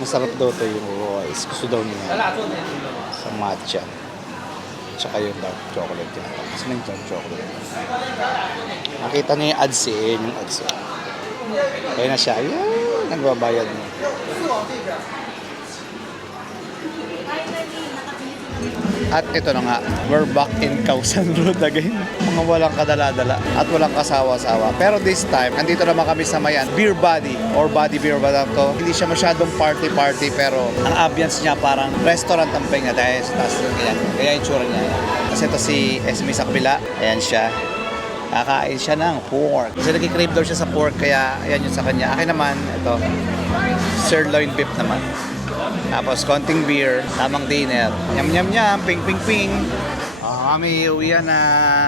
masarap daw to yung Royce. Gusto daw niya sa matcha. Tsaka yung dark chocolate yan. Kasi na yung dark chocolate. Nakita niya yung ads eh. Yung ads eh. Kaya na siya. Yan. Nagbabayad mo. At ito na nga, we're back in Kausan Road again. Mga walang kadala-dala at walang kasawa-sawa. Pero this time, andito naman kami sa Mayan, Beer Body or Body Beer ba to. Hindi siya masyadong party-party pero ang ambience niya parang restaurant ang pahinga dahil sa taas ng ganyan. Kaya yung tsura niya. Kasi ito si Esme sa kabila. Ayan siya. Kakain siya ng pork. Kasi nag-crave daw siya sa pork, kaya ayan yun sa kanya. Akin naman, ito, sirloin beef naman. Tapos konting beer, tamang dinner. Nyam nyam nyam, ping ping ping. Kami uwian na.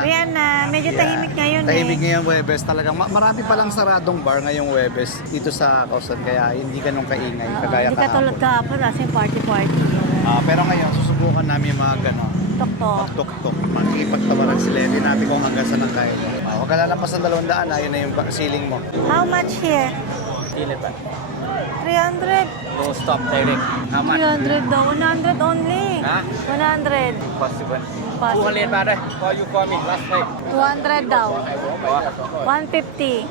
Ayan na, medyo tahimik ngayon Tahimik ngayon Webes talaga. Marami palang saradong bar ngayong Webes dito sa Kausan, kaya hindi ganun kaingay kagaya Hindi ka tulad kahapon kasi party-party. Pero ngayon susubukan namin yung mga gano'n. Tok-tok. Tuk-tuk. Makikipagtawaran sila. Hindi natin kung hanggang saan ang kaya. Huwag ka lalampas ng 200, ayun na yung ceiling mo. How much here? 300. No stop direct. How much? 300 daw. 100 only. Ha? 100. Possible. 200 Possible. baht eh. For you for me. Last night. 200 daw. 150.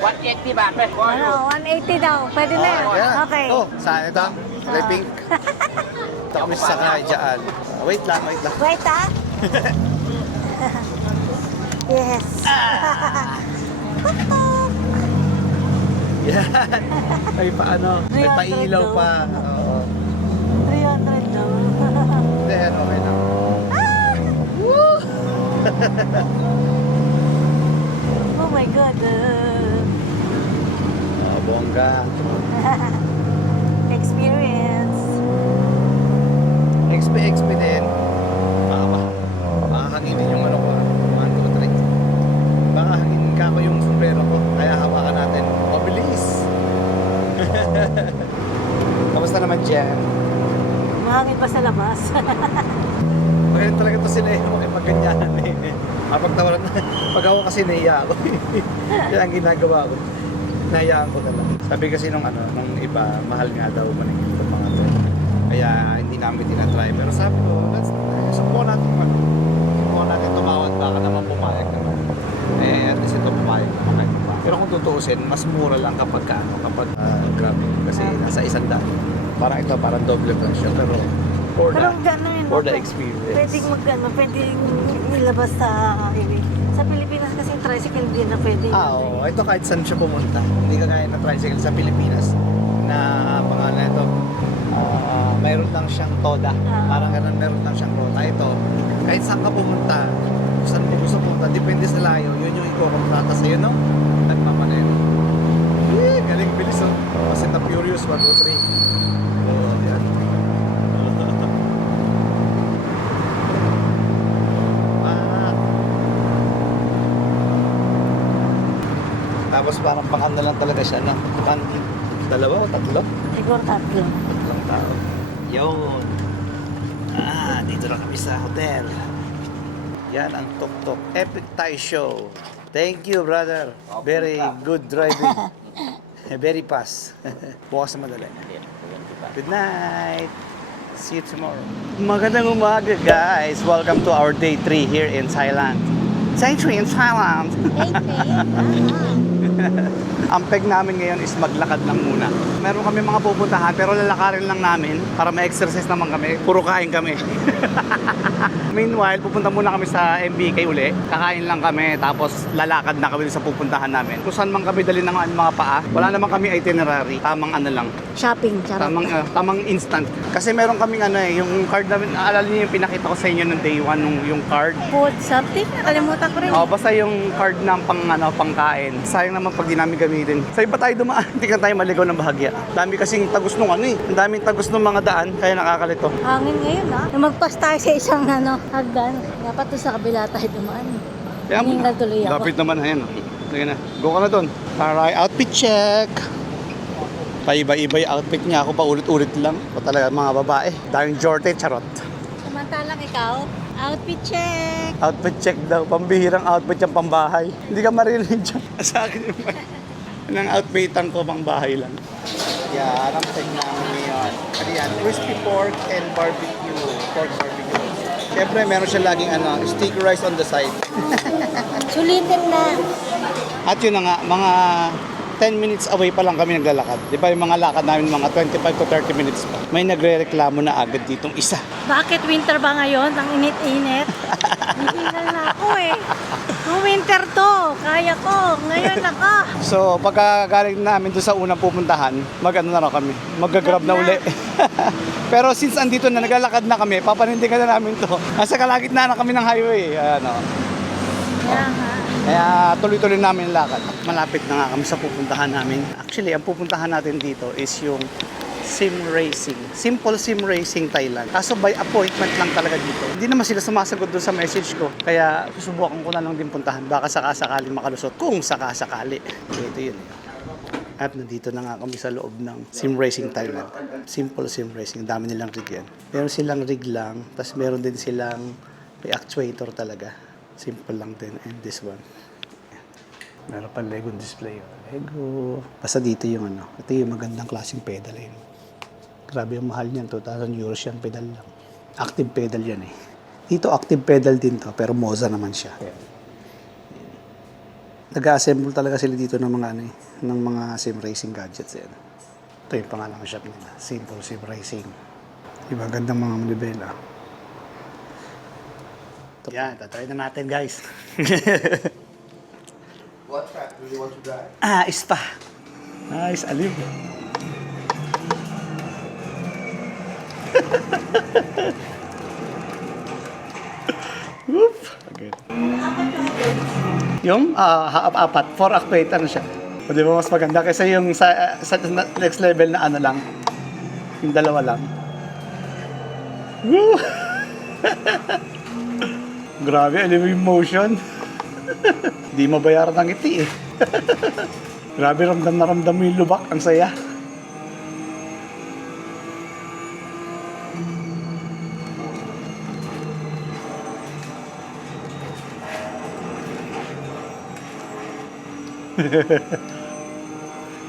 180 baht eh. For you. Ano, 180 daw. Pwede na yan. Ayan. Okay. Oh, saan ito? Kulay pink. Ito kami sa sakay dyan. Wait lang. Wait ah. Yes. Tok-tok. Yan. May paano? May 300 pailaw daw. pa. Oo. 300 daw. Hindi, okay lang. Oh my God. Bongga. Experience. XP din. Baka hanginin yung ano ko. Baka hanginin ka ko yung sombrero ko. Kaya hawakan natin. Mabilis. Kamusta naman, Jen? Mahangin pa sa labas. Magaling talaga ito sila makipagganyanan Mapagtawaran na. Pag ako kasi nahiya ako. Kaya ang ginagawa ko, nahiyaan ko na lang. Sabi kasi nung iba, mahal nga daw maningil itong mga to. Kaya hindi namin tinatry. Pero sabi ko, subukan natin tumawad. Baka naman pumayag naman. At least ito pumayag naman kahit pa. Pero kung tutuusin, mas mura lang kapag Grab. Kasi nasa 100. Parang ito, parang doble presyo. Pero for Pero gano'n yun. for the experience. Pwedeng pwedeng ilabas sa highway. Sa Pilipinas kasi tricycle din na pwede. Oo. Ito kahit saan siya pumunta. Hindi kagaya ng tricycle sa Pilipinas na pangalan ito. Mayroon lang siyang toda. Parang ganun, meron lang siyang rota. Ito, kahit saan ka pumunta, kung saan mo gusto pumunta, depende sa layo, yun yung iko-kontrata sa'yo, no? Nagpapanero. Galing bilis, oh. Kasi na Furious 1, 2, 3. Oh, yan. Tapos parang pang na lang talaga siya, no? Dalawa o tatlo? Siguro tatlo. Tatlong tao. Yun. Dito na kami sa hotel. Yan ang tuk-tuk. Epic Thai Show. Thank you, brother. Very good driving. Very fast. Bukas na madali. Good night. See you tomorrow. Magandang umaga, guys. Welcome to our day 3 here in Thailand. Day 3 in Thailand. Ang peg namin ngayon is maglakad lang muna. Meron kami mga pupuntahan pero lalakarin lang namin para ma-exercise naman kami. Puro kain kami. Meanwhile, pupunta muna kami sa MBK uli. Kakain lang kami tapos lalakad na kami sa pupuntahan namin. Kung saan man kami dali ng mga paa, wala naman kami itinerary. Tamang ano lang. Shopping, charot. Tamang instant. Kasi meron kaming yung card namin. Alala niyo yung pinakita ko sa inyo nung day 1 yung card. Food something? Nakalimutan ko rin. Basta yung card ng pangkain. Sayang naman pag di namin gamitin. Sa iba tayo dumaan, hindi ka tayo maligaw ng bahagya. Dami kasing tagos nung Ang daming tagos nung mga daan, kaya nakakalito. Hangin ngayon Lumagpas tayo sa isang hagdan. Dapat to sa kabila tayo dumaan. Hiningal tuloy ako. Lapit naman, ayan. Sige na. Go ka na doon. Alright, outfit check. Paiba-iba yung outfit niya. Ako pa ulit-ulit lang. O talaga mga babae. Daming jorte, charot. Samantalang ikaw, outfit check. Outfit check daw. Pambihirang outfit yung pambahay. Hindi ka marinig dyan. Sa akin yung ng outfitan ko pangbahay lang. Yan, ang check namin ngayon. Ano yan? Crispy pork and barbecue. Pork barbecue. Siyempre, meron siya laging sticky rice on the side. Sulitin na. At yun na nga, mga 10 minutes away pa lang kami naglalakad. Di ba yung mga lakad namin, mga 25 to 30 minutes pa. May nagre-reklamo na agad ditong isa. Bakit winter ba ngayon? Ang init-init. Hihingal na ako Kung winter to, kaya ko. Ngayon ako. So, pagkagaling namin doon sa unang pupuntahan, mag-ano na kami, mag-grab na uli. Pero since andito na, naglalakad na kami, papanindigan na namin to. Nasa kalagitnaan na kami ng highway. Ano. Kaya nga. Kaya tuloy-tuloy namin ang lakad. Malapit na nga kami sa pupuntahan namin. Actually, ang pupuntahan natin dito is yung sim racing. Simple sim racing Thailand. Kaso by appointment lang talaga dito. Hindi naman sila sumasagot doon sa message ko. Kaya susubukan ko na lang din puntahan. Baka sakasakali makalusot. Kung sakasakali. Ito yun. At nandito na nga kami sa loob ng sim racing Thailand. Simple sim racing. Ang dami nilang rig yan. Meron silang rig lang. Tapos meron din silang may actuator talaga. Simple lang din. And this one. Meron pa Lego display. Lego. Basta dito yung ano. Ito yung magandang klaseng pedal. Yun. Grabe yung mahal niyan. 2,000 euros yan pedal lang. Active pedal yan eh. Dito active pedal din to. Pero Moza naman siya. Nag-assemble talaga sila dito ng mga ano eh, ng mga sim racing gadgets yan. Ito yung pangalan ng shop nila. Simple Sim Racing. Diba? Gandang mga manibela. Yan. Tatry na natin guys. What track do you want to drive? Spa. Nice, aliw. Whoop. Okay. Yung apat, 4 actuator na siya. O di ba mas maganda kaysa yung sa next level na ano lang. Yung dalawa lang. Woo! Grabe, alam mo yung motion. Di mabayaran ng ngiti eh. Grabe, ramdam na ramdam mo yung lubak. Ang saya.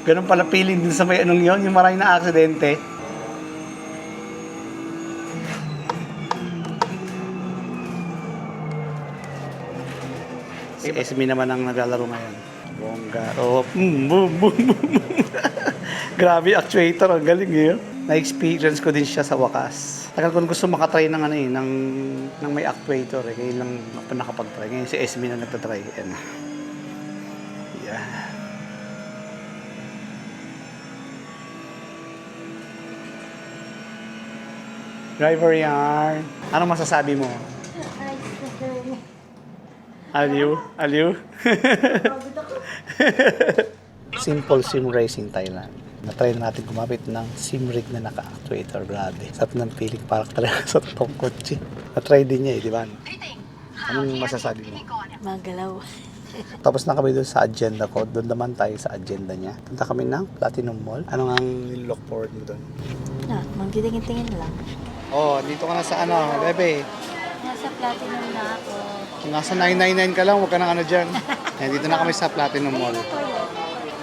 Ganun pala feeling din sa may anong yun, yung maraming na aksidente. Si Esme naman ang naglalaro ngayon. Bongga. Oh, boom, boom, boom. Grabe, actuator. Ang galing eh. Na-experience ko din siya sa wakas. Tagal ko gusto makatry ng ano eh, ng may actuator eh. Kaya lang nakapag-try. Ngayon si Esme na nagtatry. Yan. Yeah. Driver yarn. Ano masasabi mo? Aliw? Aliw? Simple Sim Racing Thailand. Na-try na natin kumapit ng sim rig na naka-actuator. Grabe. Sarap ng feeling parang talaga sa totoong kotse. Na-try din niya eh, di ba? Anong masasabi mo? Magalaw. Tapos na kami doon sa agenda ko. Doon naman tayo sa agenda niya. Punta kami ng Platinum Mall. Ano nga ang look forward mo doon? Magtitingin-tingin lang. Oh, dito ka na sa ano, Bebe. Nasa platinum na ako. Kung nasa 999 ka lang, huwag ka nang ano dyan. Dito na kami sa Platinum Mall.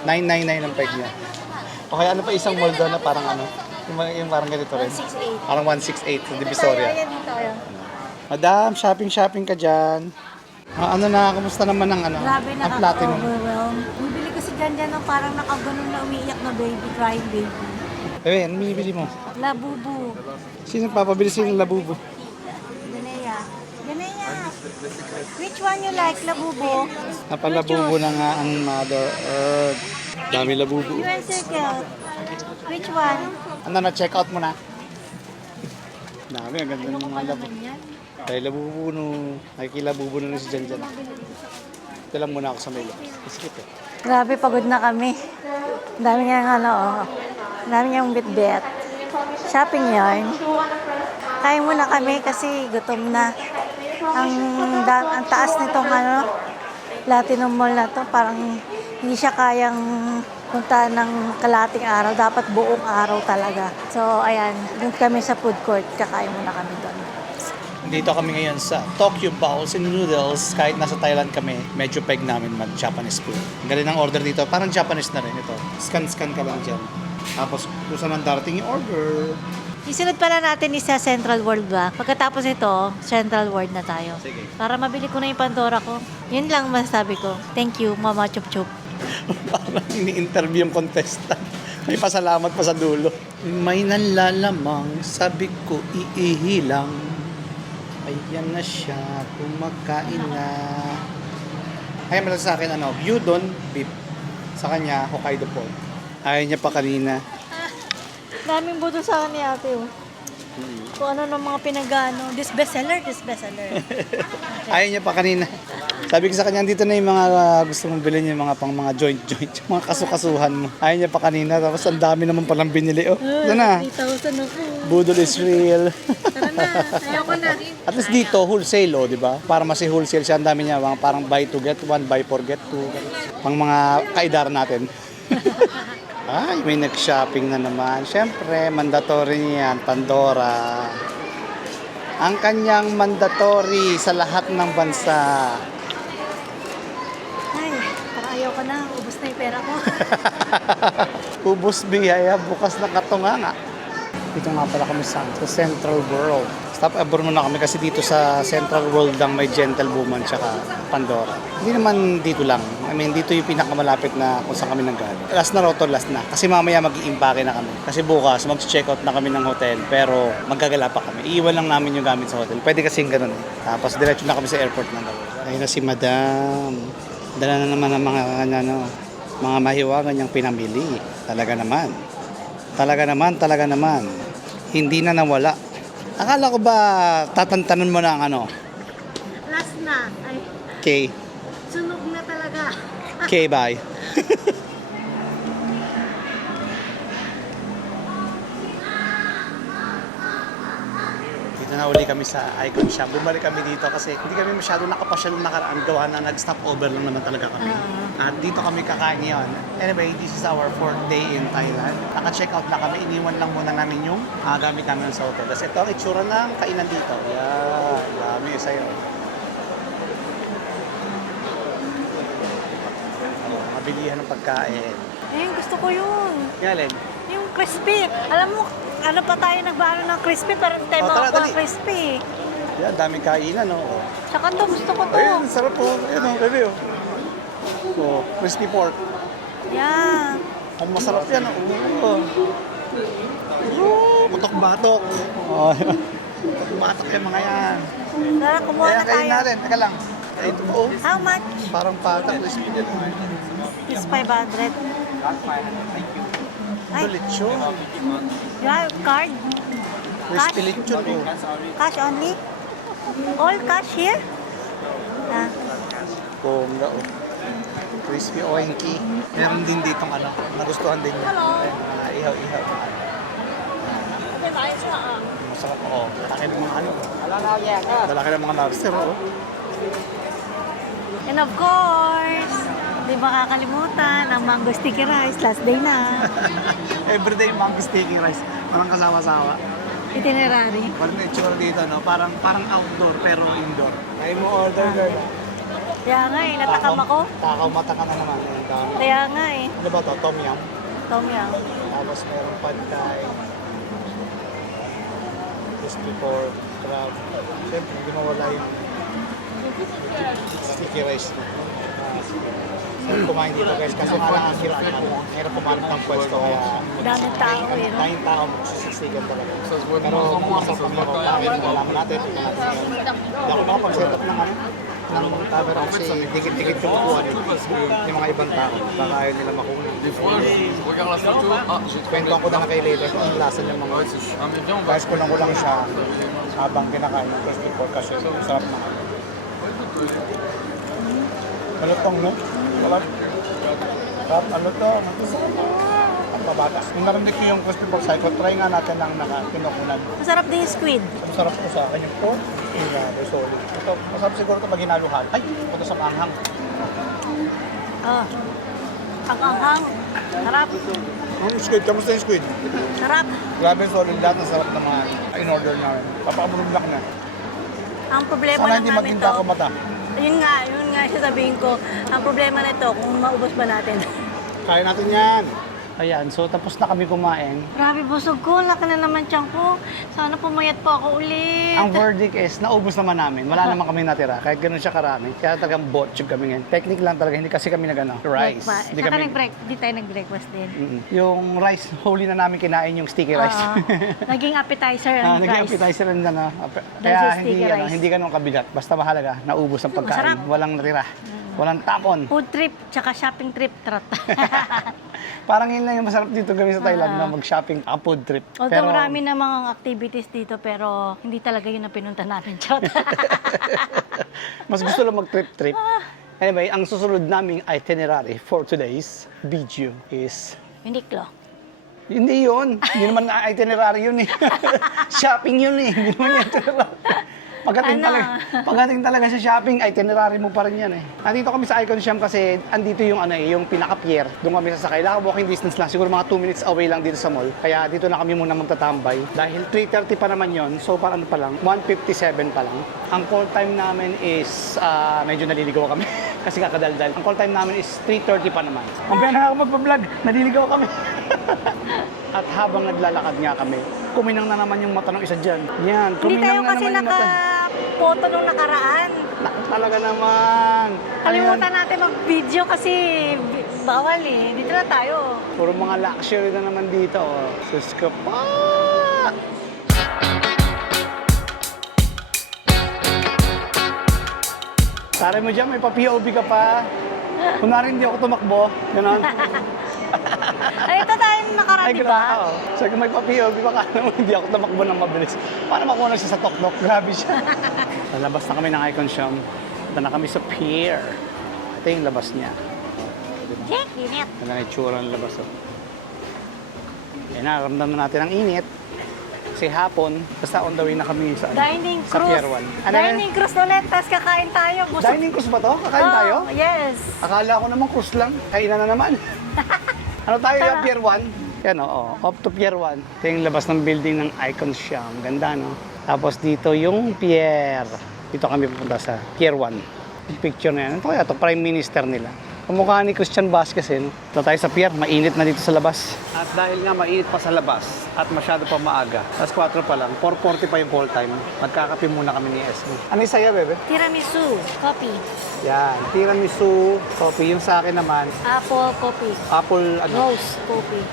999 ang peg niya. O kaya ano pa isang mall doon na parang ano? Yung parang ganito rin. 168. Parang 168 sa Divisoria. Ayan, dito ayan. Madam, shopping ka dyan. Ano na, kamusta naman ang ano? Grabe, Ang Platinum. nakaka-overwhelm. Bumibili kasi dyan ng parang nakaganon na umiiyak na baby, crying baby. Bebe, ano binibili mo? Labubu. Sino papabili sa'yo ng labubo? Ganaya. Ganaya. Which one you like, labubu? Napalabubo na nga ang Mother Earth. Dami labubo. You and circle. Which one? Ano na, check out mo na. Dami, ang ganda ng mga labubo. Dahil labubo no, nakikilabubo na si Jan Jan. Ito lang muna ako sa may labas. Skip eh. Grabe, pagod na kami. Ang dami niyang ano, oh. Ang dami niyang bit-bit. Shopping yarn. Kain muna kami kasi gutom na. Ang taas nitong ano, Platinum Mall na to, parang hindi siya kayang punta ng kalating araw. Dapat buong araw talaga. So, ayan. Doon kami sa food court. Kakain muna kami doon. Dito kami ngayon sa Tokyo Bowls and Noodles. Kahit nasa Thailand kami, medyo peg namin mag-Japanese food. Ang galing ng order dito. Parang Japanese na rin ito. Scan ka lang dyan. Tapos kung saan ang darating yung order. Isunod pala natin isa Central World ba? Pagkatapos ito, Central World na tayo. Sige. Para mabili ko na yung Pandora ko. Yun lang masasabi ko. Thank you, Mama Chup Chup. Parang ini-interview yung contestant. May pasalamat pa sa dulo. May nanlalamang, sabi ko iihilang. Ayan na siya, kumakain na. Ayaw mo lang sa akin, gyudon beef. Sa kanya, Hokkaido pork. Ayaw niya pa kanina. Daming buto sa akin ni ate, oh. Kung ano ng mga pinagano. This bestseller. Ayaw niya pa kanina. Sabi ko sa kanya, dito na yung mga gusto mong bilhin, yung mga pang mga joint, yung mga kasukasuhan mo. Ayaw niya pa kanina, tapos ang dami naman palang binili. Oh, ito na. 3,000 ako. Budol is real. Tara na. Ayoko na. At least dito, wholesale, di ba? Para mas wholesale siya, ang dami niya. Mga parang buy to get one, buy for get two. Pang mga kaidar natin. Ay, may nag-shopping na naman. Siyempre, mandatory niyan, Pandora. Ang kanyang mandatory sa lahat ng bansa. Ay, parang ayaw ko na. Ubus na yung pera ko. Ubus biyaya, bukas na katunganga. Dito nga pala kami sa Central World. Stop over muna kami kasi dito sa Central World lang may Gentlewoman tsaka Pandora. Hindi naman dito lang. I mean, dito yung pinakamalapit na kung saan kami nanggaling. Last na raw to, last na. Kasi mamaya mag-i-impake na kami. Kasi bukas, mag-check out na kami ng hotel. Pero magagala pa kami. Iiwan lang namin yung gamit sa hotel. Pwede kasing ganun. Tapos diretso na kami sa airport na daw. Ayun na si Madam. Dala na naman ang mga mahiwagan niyang pinamili. Talaga naman. Hindi na nawala. Akala ko ba tatantanan mo na ang Last na. Ay, Okay. sunog na talaga. Okay, bye. Dito na uli kami sa Icon Shop. Bumalik kami dito kasi hindi kami masyado nakapasyal nakaraan. Gawa na nag-stop over lang naman talaga kami. At dito kami kakain ngayon. Anyway, this is our 4th day in Thailand. Naka-check out na kami. Iniwan lang muna namin yung gamit namin sa hotel. Kasi ito ang itsura ng kainan dito. Yeah, dami sa'yo. Mabilihan ng pagkain. Ayun, gusto ko yun. Galen. Yung crispy. Alam mo, ano pa tayo nagbalo ng crispy, pero hindi tayo tara, makakuha dali. ng crispy. Yan, daming kainan, no? Tsaka to, gusto ko to. Ayun, sarap po. Ayun, baby, oh. Oh, crispy pork. Yan. Ang masarap yan, oh. Batok-batok. Oh, batok-batok yan, mga yan. Tara, kumuha Ayan, na kain tayo. natin. Teka lang. Ito po, oh. How much? Parang patak, crispy yan. It's 500. Ay, Lechon. you have card? Crispy lechon, oh. Cash only? All cash here? Ah, Bongga, oh. Crispy oinky. Meron din ditong nagustuhan din niya. Ihaw-ihaw. Masarap, oh. Laki ng mga Lalaki ng mga lobster, oh. and of course, di ba kakalimutan, ang mango sticky rice, last day na. Everyday mango sticky rice. Parang kasawa-sawa. Itinerary. Parang may itsura dito, no? Parang outdoor pero indoor. Ay mo order, girl. Kaya nga eh, natakam ako. Takaw mata ka na naman. Ang dami. Kaya nga eh. Ano ba to? Tom yum? Tom yum. Tapos meron pad thai. Crispy pork, crab. Siyempre, hindi mawala yung sticky rice. Kumain dito guys, kasi nga lang ang hirap kumain ng pwesto kaya Daming tao eh, no? daming tao magsisiksikan talaga. Pero kung masarap ang laro, malaman natin. Hindi ako makapag-set up ng ng camera kasi dikit-dikit kumukuha nila yung mga ibang tao. Baka ayaw nila makuha. Kwento ko na kay Lele kung ang lasa ng mga guys ko lang siya habang kinakain ng crispy pork kasi sarap na. Malutong, no? Sarap. Sarap, malutong. Ang babatas. Nung narinig ko yung crispy pork side ko, try nga natin ng pinukunan. Masarap din yung squid. Masarap ko sa akin yung pork. Grabe, solid. Ito, masarap siguro ito pag hinaluhan. Ay, ito sa panghang. Ah. Ang anghang. Sarap. Yung squid, kamusta yung squid? Sarap. Grabe, solid lahat ng sarap ng mga in-order namin. Papakabulog na. Ang problema Sana lang hindi namin magtinda to. ako mata. Yun nga sasabihin ko. Ang problema nito, kung maubos ba natin. Kaya natin yan. Ayan, so tapos na kami kumain. Grabe, busog ko. Laki na naman tiyan ko. Sana pumayat po ako ulit. Ang verdict is, naubos naman namin. Wala naman kami natira. Kahit ganun siya karami. Kaya talagang botchog kami ngayon. Technique lang talaga, hindi kasi kami rice. Hindi Saka kami, di tayo nag-breakfast din. Yung rice, huli na namin kinain yung sticky rice. Oo. Naging appetizer ang Naging rice. appetizer rin na. Dahil Kaya sa sticky rice. hindi ganun kabigat. Basta mahalaga, naubos ang pagkain. Masarap. Walang natira. Walang tapon. Food trip, tsaka shopping trip, trot. Parang yun lang yung masarap dito gawin sa Thailand na mag-shopping, food trip. Although marami na mga activities dito, pero hindi talaga yun ang pinunta natin, Chot. Mas gusto lang mag-trip-trip. Anyway, ang susunod naming itinerary for today's video is... Uniqlo. Hindi yun. Hindi naman itinerary yun eh. Shopping yun eh. Hindi naman yung itinerary. Pagdating talaga sa shopping, itinerary mo pa rin yan eh. Nandito kami sa Icon Siam kasi andito yung yung pinaka-pier. Doon kami sasakay. Lang walking distance lang. Siguro mga 2 minutes away lang dito sa mall. Kaya dito na kami muna magtatambay. Dahil 3:30 pa naman yon. So parang ano pa lang, 1:57 pa lang. Ang call time namin is, medyo naliligaw kami. Kasi kakadaldal. Ang call time namin is 3:30 pa naman. Ang pena ako magpa-vlog, naliligaw kami. At habang naglalakad nga kami, kuminang na naman yung mata ng isa dyan. Yan, Hindi tayo kuminang na kasi naman yung mata. naka-photo nung nakaraan. Talaga naman. Kalimutan natin mag-video kasi bawal eh. Dito na tayo. Puro mga luxury na naman dito. Oh. Sus ka pa! Tara mo dyan, may pa-POV ka pa. Kunwari hindi ako tumakbo. Ganon. Ay, ito tayo nakaraan, di ba? Oo. So kung may pa-POV, baka naman hindi ako tumakbo ng mabilis. Paano makuha siya sa tok-tok? Grabe siya. Lalabas na kami ng Icon Siam. Ito na kami sa pier. Ito yung labas niya. Jack, init. Ito na yung tsura ng labas. Oh. Yan na, ramdam na natin ang init. Kasi hapon, basta on the way na kami sa, Dining sa cruise. Pier 1. Dining cruise ulit, tapos kakain tayo. Dining cruise ba to? Kakain tayo? Oh, yes. Akala ko naman cruise lang. Kainan na naman. Ano tayo yung Pier 1? Yan o, up to Pier 1. Ito yung labas ng building ng Icon Siam. Ganda, no? Tapos dito yung pier. Dito kami pupunta sa Pier 1. Yung picture na yan. Ito kaya ito, Prime Minister nila. Kamukha ni Christian Vasquez eh. No? Ito tayo sa pier, mainit na dito sa labas. At dahil nga mainit pa sa labas at masyado pa maaga, alas 4 pa lang, 4:40 pa yung call time, magkakape muna kami ni Esme. Ano yung saya, bebe? Tiramisu, coffee. Yan, tiramisu, coffee. Yung sa akin naman, Apple coffee. apple, Rose coffee.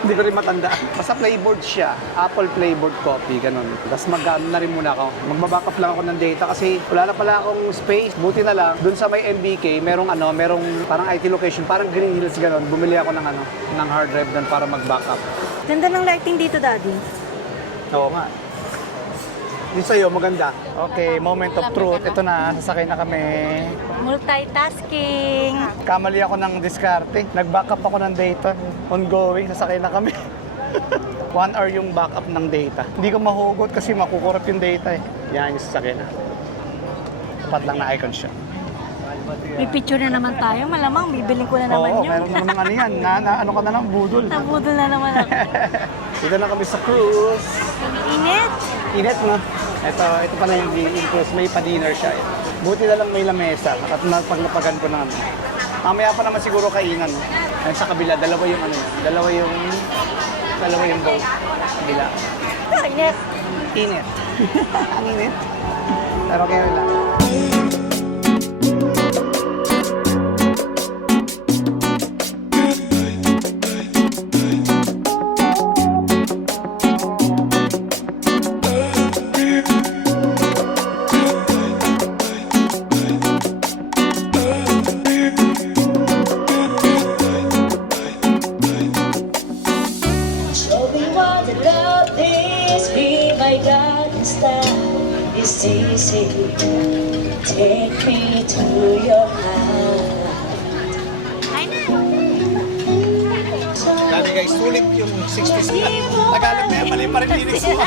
Hindi ko rin matanda. Basta flavored siya. Apple flavored coffee, ganun. Tapos mag-ano na rin muna ako. Magbaback up lang ako ng data kasi wala na pala akong space. Buti na lang, dun sa may MBK, merong parang IT location, parang Green Hills, ganun. Bumili ako ng hard drive dun para mag-back up. Ganda ng lighting dito, Daddy. Oo nga. Yung sa'yo, maganda. Okay, moment of truth. Ito na, sasakay na kami. Multitasking. Kamali ako ng diskarte. Nag-backup ako ng data. Ongoing, sasakay na kami. 1 hour yung backup ng data. Hindi ko mahugot kasi makukurap yung data eh. Yan yung sasakay na. Tapat lang na icon siya. May picture na naman tayo. Malamang, bibiling ko na naman Oo, yun. meron naman ano yan. Ano ka na lang, budol. Nabudol na naman ako. Dito na kami sa cruise. Init. Init no? Ito pa na yung cruise. May pa-dinner siya. Buti na lang may lamesa at napaglapagan ko na. Mamaya pa naman siguro kainan. No? At sa kabila, dalawa yung boat. Kabila. Init. Init. Ang init. Pero kaya lang. Show me what the love is, be my guiding star. It's easy, take me to your heart. Dati guys, sulit yung 60s. Tagalog na yan, mali pa rin lyrics mo.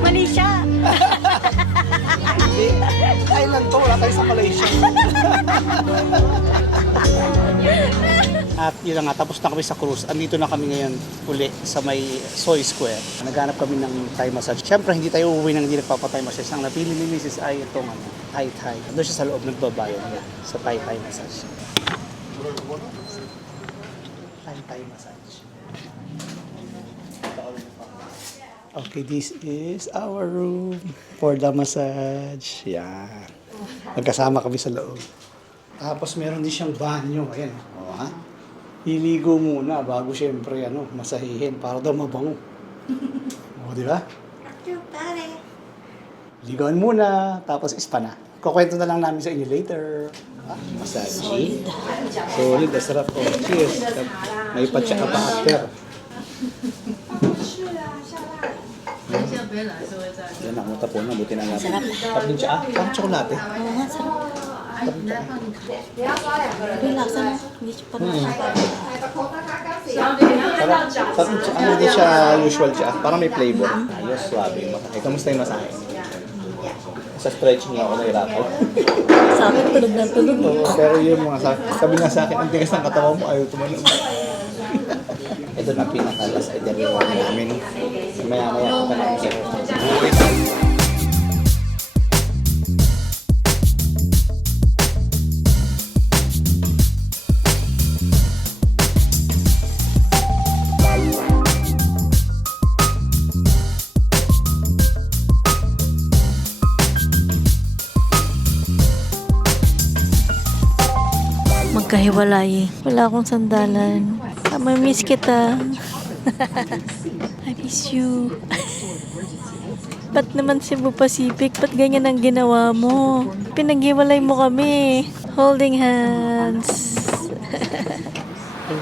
Mali siya. Island to, wala tayo sa Malaysia. At yun na nga, tapos na kami sa cruise. Andito na kami ngayon uli sa may Soy Square. Naghanap kami ng Thai massage. Siyempre, hindi tayo uuwi nang hindi nagpapa-Thai massage. Ang napili ni Mrs. ay itong Thai. Doon siya sa loob nagbabayad niya sa Thai massage. Thai massage. Okay, this is our room for the massage. Yan. Magkasama kami sa loob. Tapos meron din siyang banyo. Ayan. O, ha? Iligo muna bago siyempre masahihin para daw mabango. O, di ba? Ligoan muna, tapos ispa na. Kukwento na lang namin sa inyo later. Masaji. Solid, masarap po. Cheers. May patsa ka pa after. Yan ako tapon na. Buti na nga. Sarap. Tapos din siya. Parang tsokolate. Oo nga, sarap. Relax, ano? Hindi siya parang Parang hindi siya usual siya. Parang may flavor. Ayos, swabe. Kamusta yung masahe? Sa stretching ako nahirapan. sa akin, tulog na tulog. Oo, pero yung mga sabi nga sa akin, ang tigas ng katawan mo, ayaw tumalong. Ito na pinakalas ay dalawa namin. Maya-maya ko pa namin. Magkahiwalay. Wala akong sandalan. Miss kita. I miss you. Ba't naman Cebu Pacific? Ba't ganyan ang ginawa mo? Pinaghiwalay mo kami. Holding hands.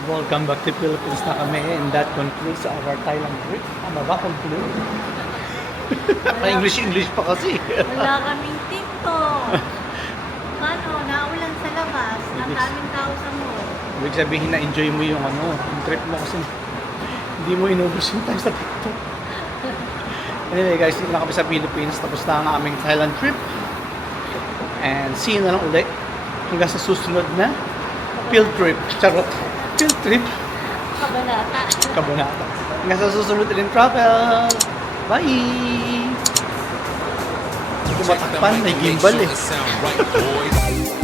Welcome back to Philippines na kami and that concludes our Thailand trip. Tama ba? Conclude? English pa kasi. Wala kaming tinto. Ano, naulan sa labas. Ang daming tao sa mall. Ibig sabihin na enjoy mo yung yung trip mo kasi hindi mo inubos yung time sa TikTok. Anyway guys, dito na kami sa Philippines. Tapos na ang aming Thailand trip. And see you na lang ulit hanggang sa susunod na field trip. Charot. Field trip. Kabunata. Hanggang sa susunod ulit travel. Bye! Tumatakpan, may gimbal eh. Sound right, boys.